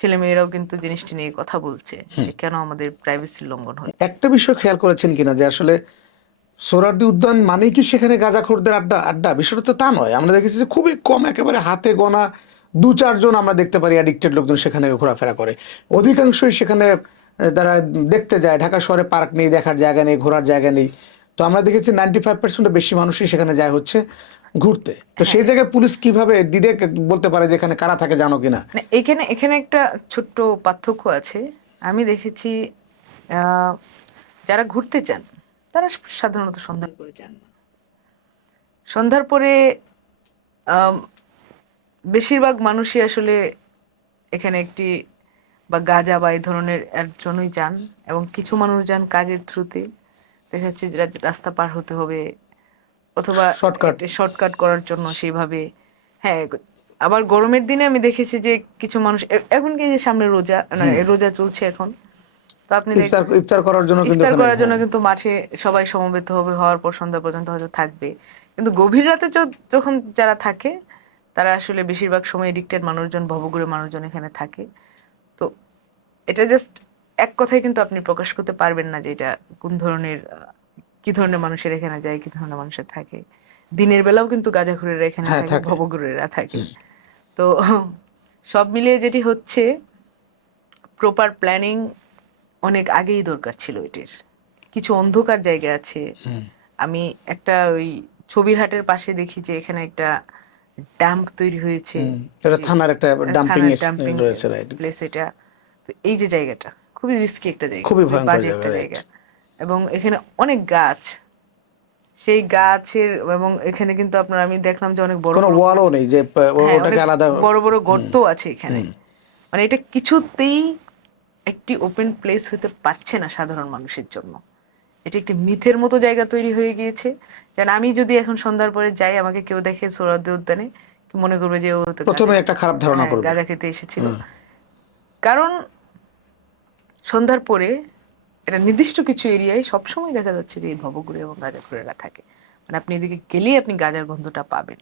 ছেলেমেয়েরাও কিন্তু জিনিসটি নিয়ে কথা বলছে যে কেন আমাদের প্রাইভেসি লঙ্ঘন হয়। একটা বিষয় খেয়াল করেছেন কিনা যে আসলে সোহরাওয়ার্দী উদ্যান মানেই কি সেখানে গাঁজাখোরদের আড্ডা আড্ডা বিষয়টা তো তা নয়। আমরা দেখেছি যে খুবই কম, একেবারে হাতে গোনা 2-4 জন আমরা দেখতে পারি অ্যাডিক্টেড লোকজন সেখানে ঘোরাফেরা করে। অধিকাংশই সেখানে তারা দেখতে যায়। ঢাকা শহরে পার্ক নেই, দেখার জায়গা নেই, ঘোরার জায়গা নেই। তো আমরা দেখেছি 95% বেশি মানুষই সেখানে যায় হচ্ছে ঘুরতে। তো সেই জায়গায় পুলিশ কিভাবে ডিরেক্ট বলতে পারে যে এখানে কারা থাকে জানো কিনা? এখানে এখানে একটা ছোট্ট পার্থক্য আছে। আমি দেখেছি যারা ঘুরতে চান তারা সাধারণত সন্ধ্যার পরে যান না। সন্ধ্যার পরে আম, বেশিরভাগ মানুষই আসলে এখানে একটি বা গাঁজা বা এই ধরনের এর জন্যই যান, এবং কিছু মানুষ যান কাজের থ্রুতে। দেখা যাচ্ছে যে রাস্তা পার হতে হবে অথবা শর্টকাট। শর্টকাট করার জন্য সেইভাবে। হ্যাঁ, আবার গরমের দিনে আমি দেখেছি যে কিছু মানুষ এখন কি যে সামনে রোজা, না রোজা চলছে এখন, তো আপনি ইফতার ইফতার করার জন্য কিন্তু ইফতার ওখানে, করার জন্য হ্যাঁ। কিন্তু মাঠে সবাই সমবেত হবে, হওয়ার পর সন্ধ্যা পর্যন্ত হয়তো থাকবে। কিন্তু গভীর রাতে যখন যারা থাকে তারা আসলে বেশিরভাগ সময় এডিক্টেড মানুষজন, ভবঘুরে মানুষজন এখানে থাকে। তো এটা জাস্ট এক কথায় কিন্তু আপনি প্রকাশ করতে পারবেন না যে এটা কোন ধরনের কি ধরনের মানুষের এখানে যায়, কি ধরনের মানুষের থাকে। দিনের বেলাও কিন্তু গাঁজাখুরেরা এখানে হ্যাঁ, থাকে, থাকে। ভবঘুরেরা থাকে। তো সব মিলিয়ে যেটি হচ্ছে, প্রপার প্ল্যানিং অনেক আগেই দরকার ছিল এটির। কিছু অন্ধকার জায়গা আছে। আমি একটা ওই ছবির হাটের পাশে দেখি যে এখানে একটা ড্যাম্প তৈরি হয়েছে, এটা থানার একটা ডাম্পিং থানার ডাম্পিং রয়েছে, রাইট। প্লেস এটা। তো এই যে জায়গাটা খুবই রিস্কি একটা জায়গা, খুবই খুবই ভয়ঙ্কর বাজে জায়গা, একটা রাইট। জায়গা। এবং এখানে অনেক গাছ, সেই গাছের, এবং এখানে কিন্তু আপনার আমি দেখলাম যে অনেক বড় কোনো বড়, ওয়ালও নেই যে হ্যাঁ ওটাকে অনেক আলাদা। বড় বড় গর্ত আছে এখানে। মানে এটা কিছুতেই একটি ওপেন প্লেস হতে পারছে না সাধারণ মানুষের জন্য। এটা একটি মিথের মতো জায়গা তৈরি হয়ে গিয়েছে। যেন আমি যদি এখন সন্ধ্যার পরে যাই, আমাকে কেউ দেখে সোহরাওয়ার্দী উদ্যানে, মনে করবে যে ও তো প্রথমে একটা খারাপ ধারণা করবে। গাঁজা খেতে এসেছিল। কারণ সন্ধ্যার পরে এটা নির্দিষ্ট কিছু এরিয়ায় সবসময় দেখা যাচ্ছে যে এই ভবঘুরে এবং গাঁজাখুরেরা থাকে। মানে আপনি এদিকে গেলেই আপনি গাঁজার গন্ধটা পাবেন।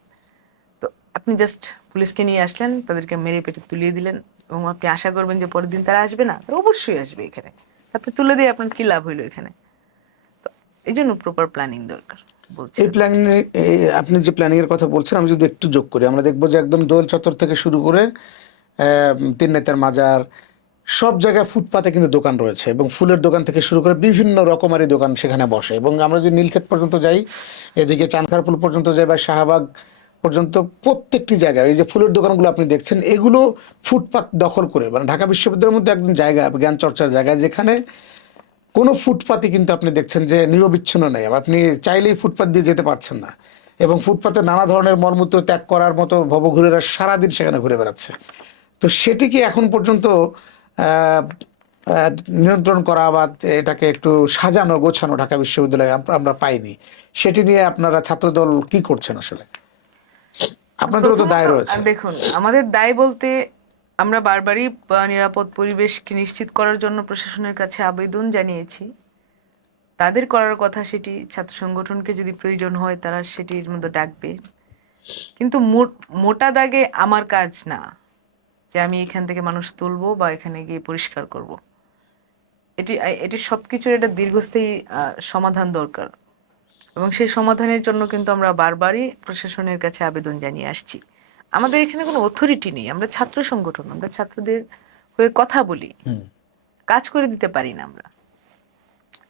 তো আপনি জাস্ট পুলিশকে নিয়ে আসলেন, তাদেরকে মেরে পেটে তুলিয়ে দিলেন, এবং আপনি আশা করবেন যে পরের দিন তারা আসবে না? তারা অবশ্যই আসবে এখানে। আপনি তুলে দিয়ে আপনার কি লাভ হইলো এখানে? তো এই জন্য প্রপার প্ল্যানিং দরকার বলছি। এই প্ল্যানিং, আপনি যে প্ল্যানিং এর কথা বলছেন, আমি যদি একটু যোগ করি, আমরা দেখবো যে একদম দোয়েল চত্বর থেকে শুরু করে তিন নেতার মাজার, সব জায়গায় ফুটপাতে কিন্তু দোকান রয়েছে, এবং ফুলের দোকান থেকে শুরু করে বিভিন্ন রকমারি দোকান সেখানে বসে। এবং আমরা যদি নীলক্ষেত পর্যন্ত যাই, এদিকে চানখারপুল পর্যন্ত যাই, বা শাহবাগ পর্যন্ত, প্রত্যেকটি জায়গায় এই যে ফুলের দোকানগুলো আপনি দেখছেন, এগুলো ফুটপাত দখল করে, মানে ঢাকা বিশ্ববিদ্যালয়ের মধ্যে একদম জায়গা, জ্ঞান চর্চার জায়গা, যেখানে কোনো ফুটপাতই কিন্তু আপনি দেখছেন যে নিরবিচ্ছিন্ন নেই। আপনি চাইলেই ফুটপাত দিয়ে যেতে পারছেন না, এবং ফুটপাতে নানা ধরনের মলমূত্র ত্যাগ করার মতো ভবঘুরেরা সারাদিন সেখানে ঘুরে বেড়াচ্ছে। তো সেটি কি এখন পর্যন্ত নিয়ন্ত্রণ করা বা এটাকে একটু সাজানো গোছানো ঢাকা বিশ্ববিদ্যালয়ে আমরা পাইনি। সেটি নিয়ে আপনারা ছাত্রদল কি করছেন আসলে? আপনাদেরও তো দায় রয়েছে। দেখুন, আমাদের দায় বলতে আমরা বারবারই নিরাপদ পরিবেশকে নিশ্চিত করার জন্য প্রশাসনের কাছে আবেদন জানিয়েছি। তাদের করার কথা সেটি, ছাত্র সংগঠনকে যদি প্রয়োজন হয় তারা সেটির মধ্যে ডাকবে, কিন্তু মোটা দাগে আমার কাজ না যে আমি এখান থেকে মানুষ তুলবো বা এখানে গিয়ে পরিষ্কার করব। এটি সবকিছুর একটা দীর্ঘস্থায়ী সমাধান দরকার, এবং সেই সমাধানের জন্য কিন্তু আমরা বারবারই প্রশাসনের কাছে আবেদন জানিয়ে আসছি। আমাদের এখানে কোনো অথরিটি নেই, আমরা ছাত্র সংগঠন, আমরা ছাত্রদের হয়ে কথা বলি, কাজ করে দিতে পারি না আমরা।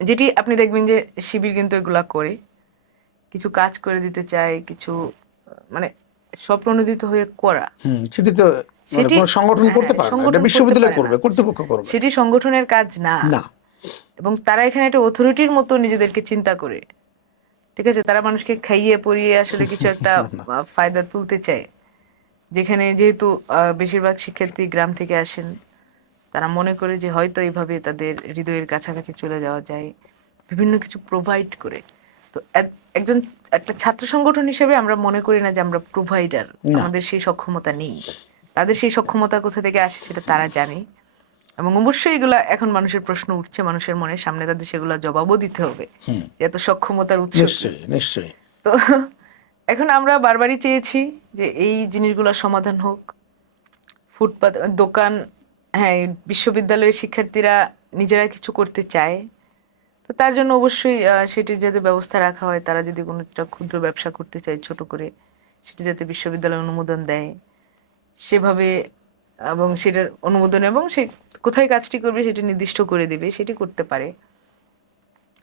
যেটি আপনি দেখবেন যে শিবির কিন্তু এগুলা করে, কিছু কাজ করে দিতে চায়, কিছু মানে স্বপ্রণোদিত হয়ে করা, সেটি তো কোনো সংগঠন করতে পারে না, এটা বিশ্ববিদ্যালয় করবে, কর্তৃপক্ষ করবে, সেটি সংগঠনের কাজ না। না। এবং তারা এখানে একটা অথরিটির মতো নিজেদেরকে চিন্তা করে, ঠিক আছে, তারা মানুষকে খাইয়ে পরিয়ে আসলে কিছু একটা ফায়দা তুলতে চায়। যেখানে যেহেতু বেশিরভাগ শিক্ষার্থী গ্রাম থেকে আসেন, তারা মনে করে যে হয়তো এইভাবে তাদের হৃদয়ের কাছাকাছি চলে যাওয়া যায়, বিভিন্ন কিছু প্রোভাইড করে। তো একটা ছাত্র সংগঠন হিসেবে আমরা মনে করি না যে আমরা প্রোভাইডার, আমাদের সেই সক্ষমতা নেই। তাদের সেই সক্ষমতা কোথা থেকে আসে সেটা তারা জানে, এবং অবশ্যই এগুলা এখন মানুষের প্রশ্ন উঠছে মানুষের মনে, সামনে তাদের সেগুলা জবাবও দিতে হবে যে এত সক্ষমতার উৎস। নিশ্চয়ই। তো এখন আমরা বারবারই চেয়েছি যে এই জিনিসগুলো সমাধান হোক। ফুটপাত দোকান, হ্যাঁ, বিশ্ববিদ্যালয়ের শিক্ষার্থীরা নিজেরা কিছু করতে চায়, তো তার জন্য অবশ্যই সেটির যাতে ব্যবস্থা রাখা হয়। তারা যদি কোনো একটা ক্ষুদ্র ব্যবসা করতে চায় ছোট করে, সেটি যাতে বিশ্ববিদ্যালয় অনুমোদন দেয় সেভাবে, এবং সেটার অনুমোদন এবং সে কোথায় কাজটি করবে সেটি নির্দিষ্ট করে দেবে, সেটি করতে পারে।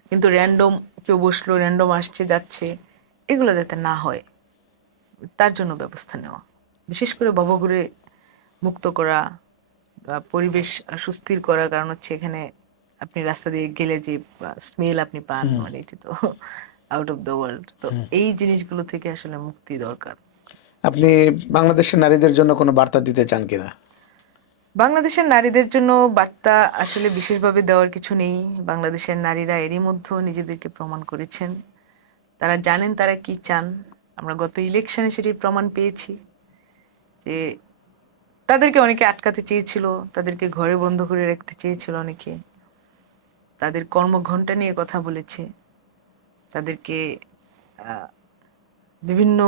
কিন্তু র্যান্ডম কেউ বসলো, র্যান্ডম আসছে যাচ্ছে, এগুলো যাতে না হয় তার জন্য ব্যবস্থা নেওয়া, বিশেষ করে ভবঘুরে মুক্ত করা, পরিবেশ সুস্থির করা। কারণ হচ্ছে এখানে আপনি রাস্তা দিয়ে গেলে যে স্মেল আপনি পান, মানে এটি তো আউট অফ দ্য ওয়ার্ল্ড। তো এই জিনিসগুলো থেকে আসলে মুক্তি দরকার। আপনি বাংলাদেশের নারীদের জন্য কোনো বার্তা দিতে চান কিনা? বাংলাদেশের নারীদের জন্য বার্তা আসলে বিশেষভাবে দেওয়ার কিছু নেই। বাংলাদেশের নারীরা এরই মধ্যে নিজেদেরকে প্রমাণ করেছেন, তারা জানেন তারা কি চান। আমরা গত ইলেকশনে সেটির প্রমাণ পেয়েছি যে তাদেরকে অনেকে আটকাতে চেয়েছিল, তাদেরকে ঘরে বন্ধ করে রাখতে চেয়েছিল অনেকে, তাদের কর্মঘণ্টা নিয়ে কথা বলেছে, তাদেরকে বিভিন্ন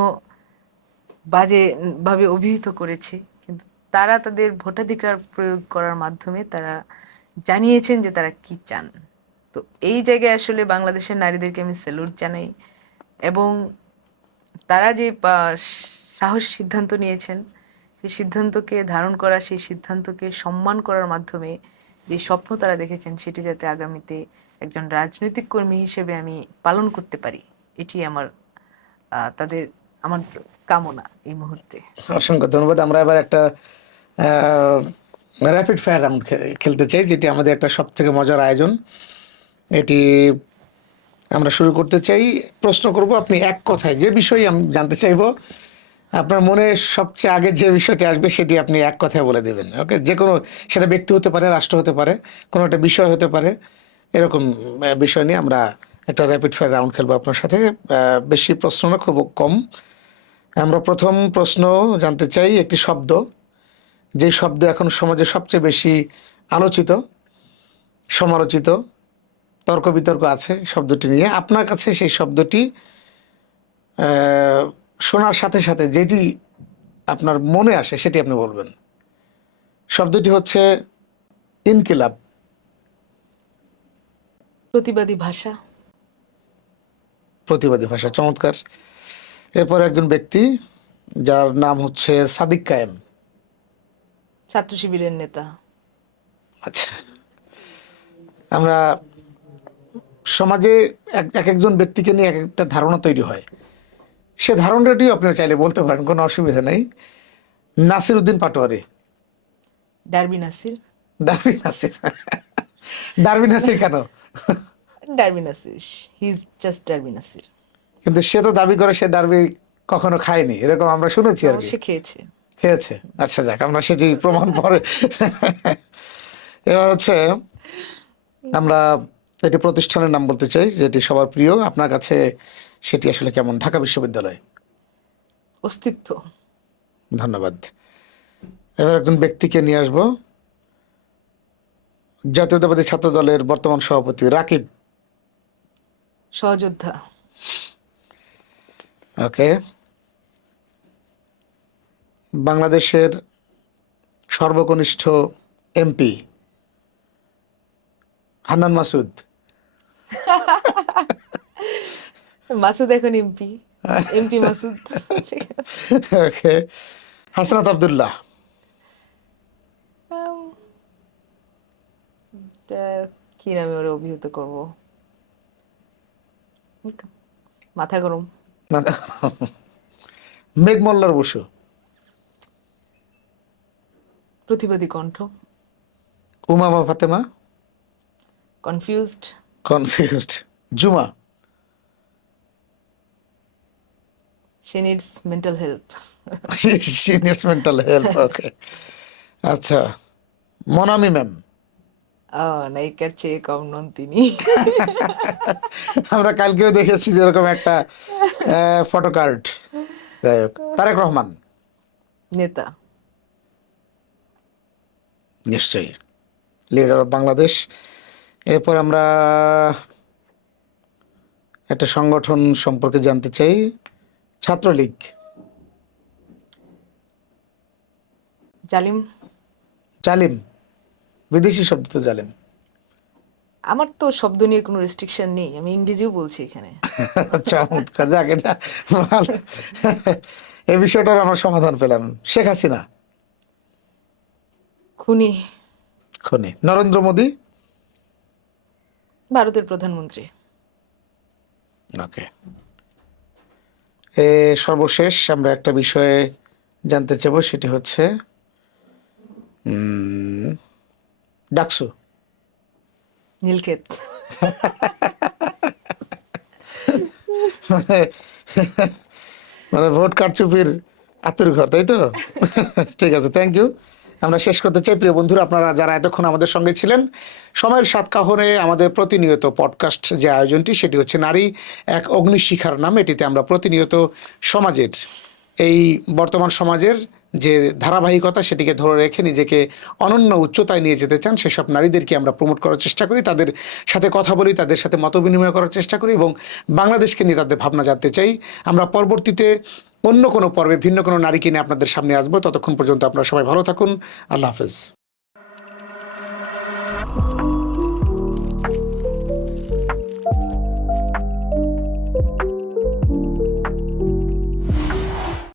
বাজে ভাবে অভিহিত করেছে, কিন্তু তারা তাদের ভোটাধিকার প্রয়োগ করার মাধ্যমে তারা জানিয়েছেন যে তারা কি চান। তো এই জায়গায় আসলে বাংলাদেশের নারীদেরকে আমি স্যালুট জানাই, এবং তারা যে সাহস সিদ্ধান্ত নিয়েছেন, সেই সিদ্ধান্তকে ধারণ করা, সেই সিদ্ধান্তকে সম্মান করার মাধ্যমে যে স্বপ্ন তারা দেখেছেন সেটি যাতে আগামীতে একজন রাজনৈতিক কর্মী হিসেবে আমি পালন করতে পারি, এটি আমার আমার কামনা এই মুহূর্তে। অসংখ্য ধন্যবাদ। আমরা এবার একটা র্যাপিড ফায়ার রাউন্ড খেলতে চাই, যেটি আমাদের একটা সব থেকে মজার আয়োজন। এটি আমরা শুরু করতে চাই। প্রশ্ন করব, আপনি এক কথায় যে বিষয়ে আমি জানতে চাইব, আপনার মনে সবচেয়ে আগে যে বিষয়টি আসবে সেটি আপনি এক কথায় বলে দেবেন। ওকে, যে কোনো, সেটা ব্যক্তি হতে পারে, রাষ্ট্র হতে পারে, কোনো একটা বিষয় হতে পারে, এরকম বিষয় নিয়ে আমরা একটা র্যাপিড ফায়ার রাউন্ড খেলবো আপনার সাথে। বেশি প্রশ্ন না, খুব কম। আমরা প্রথম প্রশ্ন জানতে চাই একটি শব্দ, যে শব্দ এখন সমাজে সবচেয়ে বেশি আলোচিত, সমালোচিত, তর্ক বিতর্ক আছে শব্দটি নিয়ে। আপনার কাছে সেই শব্দটি শোনার সাথে সাথে যেটি আপনার মনে আসে সেটি আপনি বলবেন। শব্দটি হচ্ছে ইনকিলাব। প্রতিবাদী ভাষা। প্রতিবাদী ভাষা, চমৎকার। এরপর একজন ব্যক্তি যার নাম হচ্ছে সাদিক কায়েম। ছাত্র শিবিরের নেতা। আচ্ছা, আমরা সমাজে এক একজন ব্যক্তিকে নিয়ে এক একটা ধারণা তৈরি হয়, সে ধারণাটিও আপনারা চাইলে বলতে পারেন, কোনো অসুবিধা নেই। Nasir Uddin Patwari. Derby Nasir. Derby Nasir. Derby Nasir কেন? Derby Nasir, he is just Derby Nasir. কিন্তু সে তো দাবি করে সে ডারবি কখনো খায়নি, এরকম আমরা শুনেছি আর কি। সে খেয়েছে। খেয়েছে, আচ্ছা যাক, আমরা সেটি প্রমাণ পরে। এবার হচ্ছে আমরা একটি প্রতিষ্ঠানের নাম বলতে চাই যেটি সবার প্রিয়, আপনার কাছে সেটি আসলে কেমন? ঢাকা বিশ্ববিদ্যালয়। অস্তিত্ব। ধন্যবাদ। এবার একজন ব্যক্তিকে নিয়ে আসবো, জাতীয়তাবাদী ছাত্র দলের বর্তমান সভাপতি রাকিব। সহযোদ্ধা। ওকে। বাংলাদেশের সর্বকনিষ্ঠ এমপি হান্নান মাসুদ। মাসুদ এখন এমপি। এমপি মাসুদ। ওকে। হাসনাত আব্দুল্লাহ। কি নামে ওরা অভিহিত করব? মাথা গরম। মেঘ মোল্লার বসু। প্রতিবাদী কণ্ঠ। উমামা ফাতেমা। কনফিউজড। কনফিউজড। জুমা। সে needs mental help. Senior mental help. Okay. আচ্ছা, মনামি ম্যাম। নায়িকার চেয়ে কম নন তিনি। আমরা কালকেও দেখেছি যেরকম একটা ফটো কার্ড। যাই হোক, তারেক রহমান। নেতা। নিশ্চয়ই, লিডার অফ বাংলাদেশ। এরপর আমরা একটা সংগঠন সম্পর্কে জানতে চাই, ছাত্রলীগ। জালিম। জালিম, বিদেশি শব্দ তো জালিম। আমার তো শব্দ নিয়ে কোনো রেস্ট্রিকশন নেই, আমি ইংরেজিও বলছি এখানে। চমৎকার, যাক এটা ভালো। এই বিষয়টার আমরা সমাধান পেলাম। শেখ হাসিনা। খুনি। খনি। নরেন্দ্র মোদী। ভারতের প্রধানমন্ত্রী। ওকে। সর্বশেষ আমরা একটা বিষয়ে জানতে চাইব, সেটি হচ্ছে ডাকসু। নীলক্ষেত। মানে ভোট কারচুপির আত্মীয় ঘর, তাই তো? ঠিক আছে, থ্যাংক ইউ। আমরা শেষ করতে চাই। প্রিয় বন্ধুরা, আপনারা যারা এতক্ষণ আমাদের সঙ্গে ছিলেন, সময়ের সাত কাহনে আমাদের প্রতিনিয়ত পডকাস্ট যে আয়োজনটি, সেটি হচ্ছে নারী এক অগ্নিশিখার নাম। এটিতে আমরা প্রতিনিয়ত সমাজের, এই বর্তমান সমাজের যে ধারাবাহিকতা, সেটিকে ধরে রেখে নিজেকে অনন্য উচ্চতায় নিয়ে যেতে চান সেসব নারীদেরকে আমরা প্রমোট করার চেষ্টা করি, তাদের সাথে কথা বলি, তাদের সাথে মত বিনিময় করার চেষ্টা করি এবং বাংলাদেশকে নিয়ে তাদের ভাবনা জানতে চাই। আমরা পরবর্তীতে অন্য কোনো পর্বে ভিন্ন কোনো নারীকে নিয়ে আপনাদের সামনে আসবো। ততক্ষণ পর্যন্ত আপনারা সবাই ভালো থাকুন। আল্লাহ হাফেজ।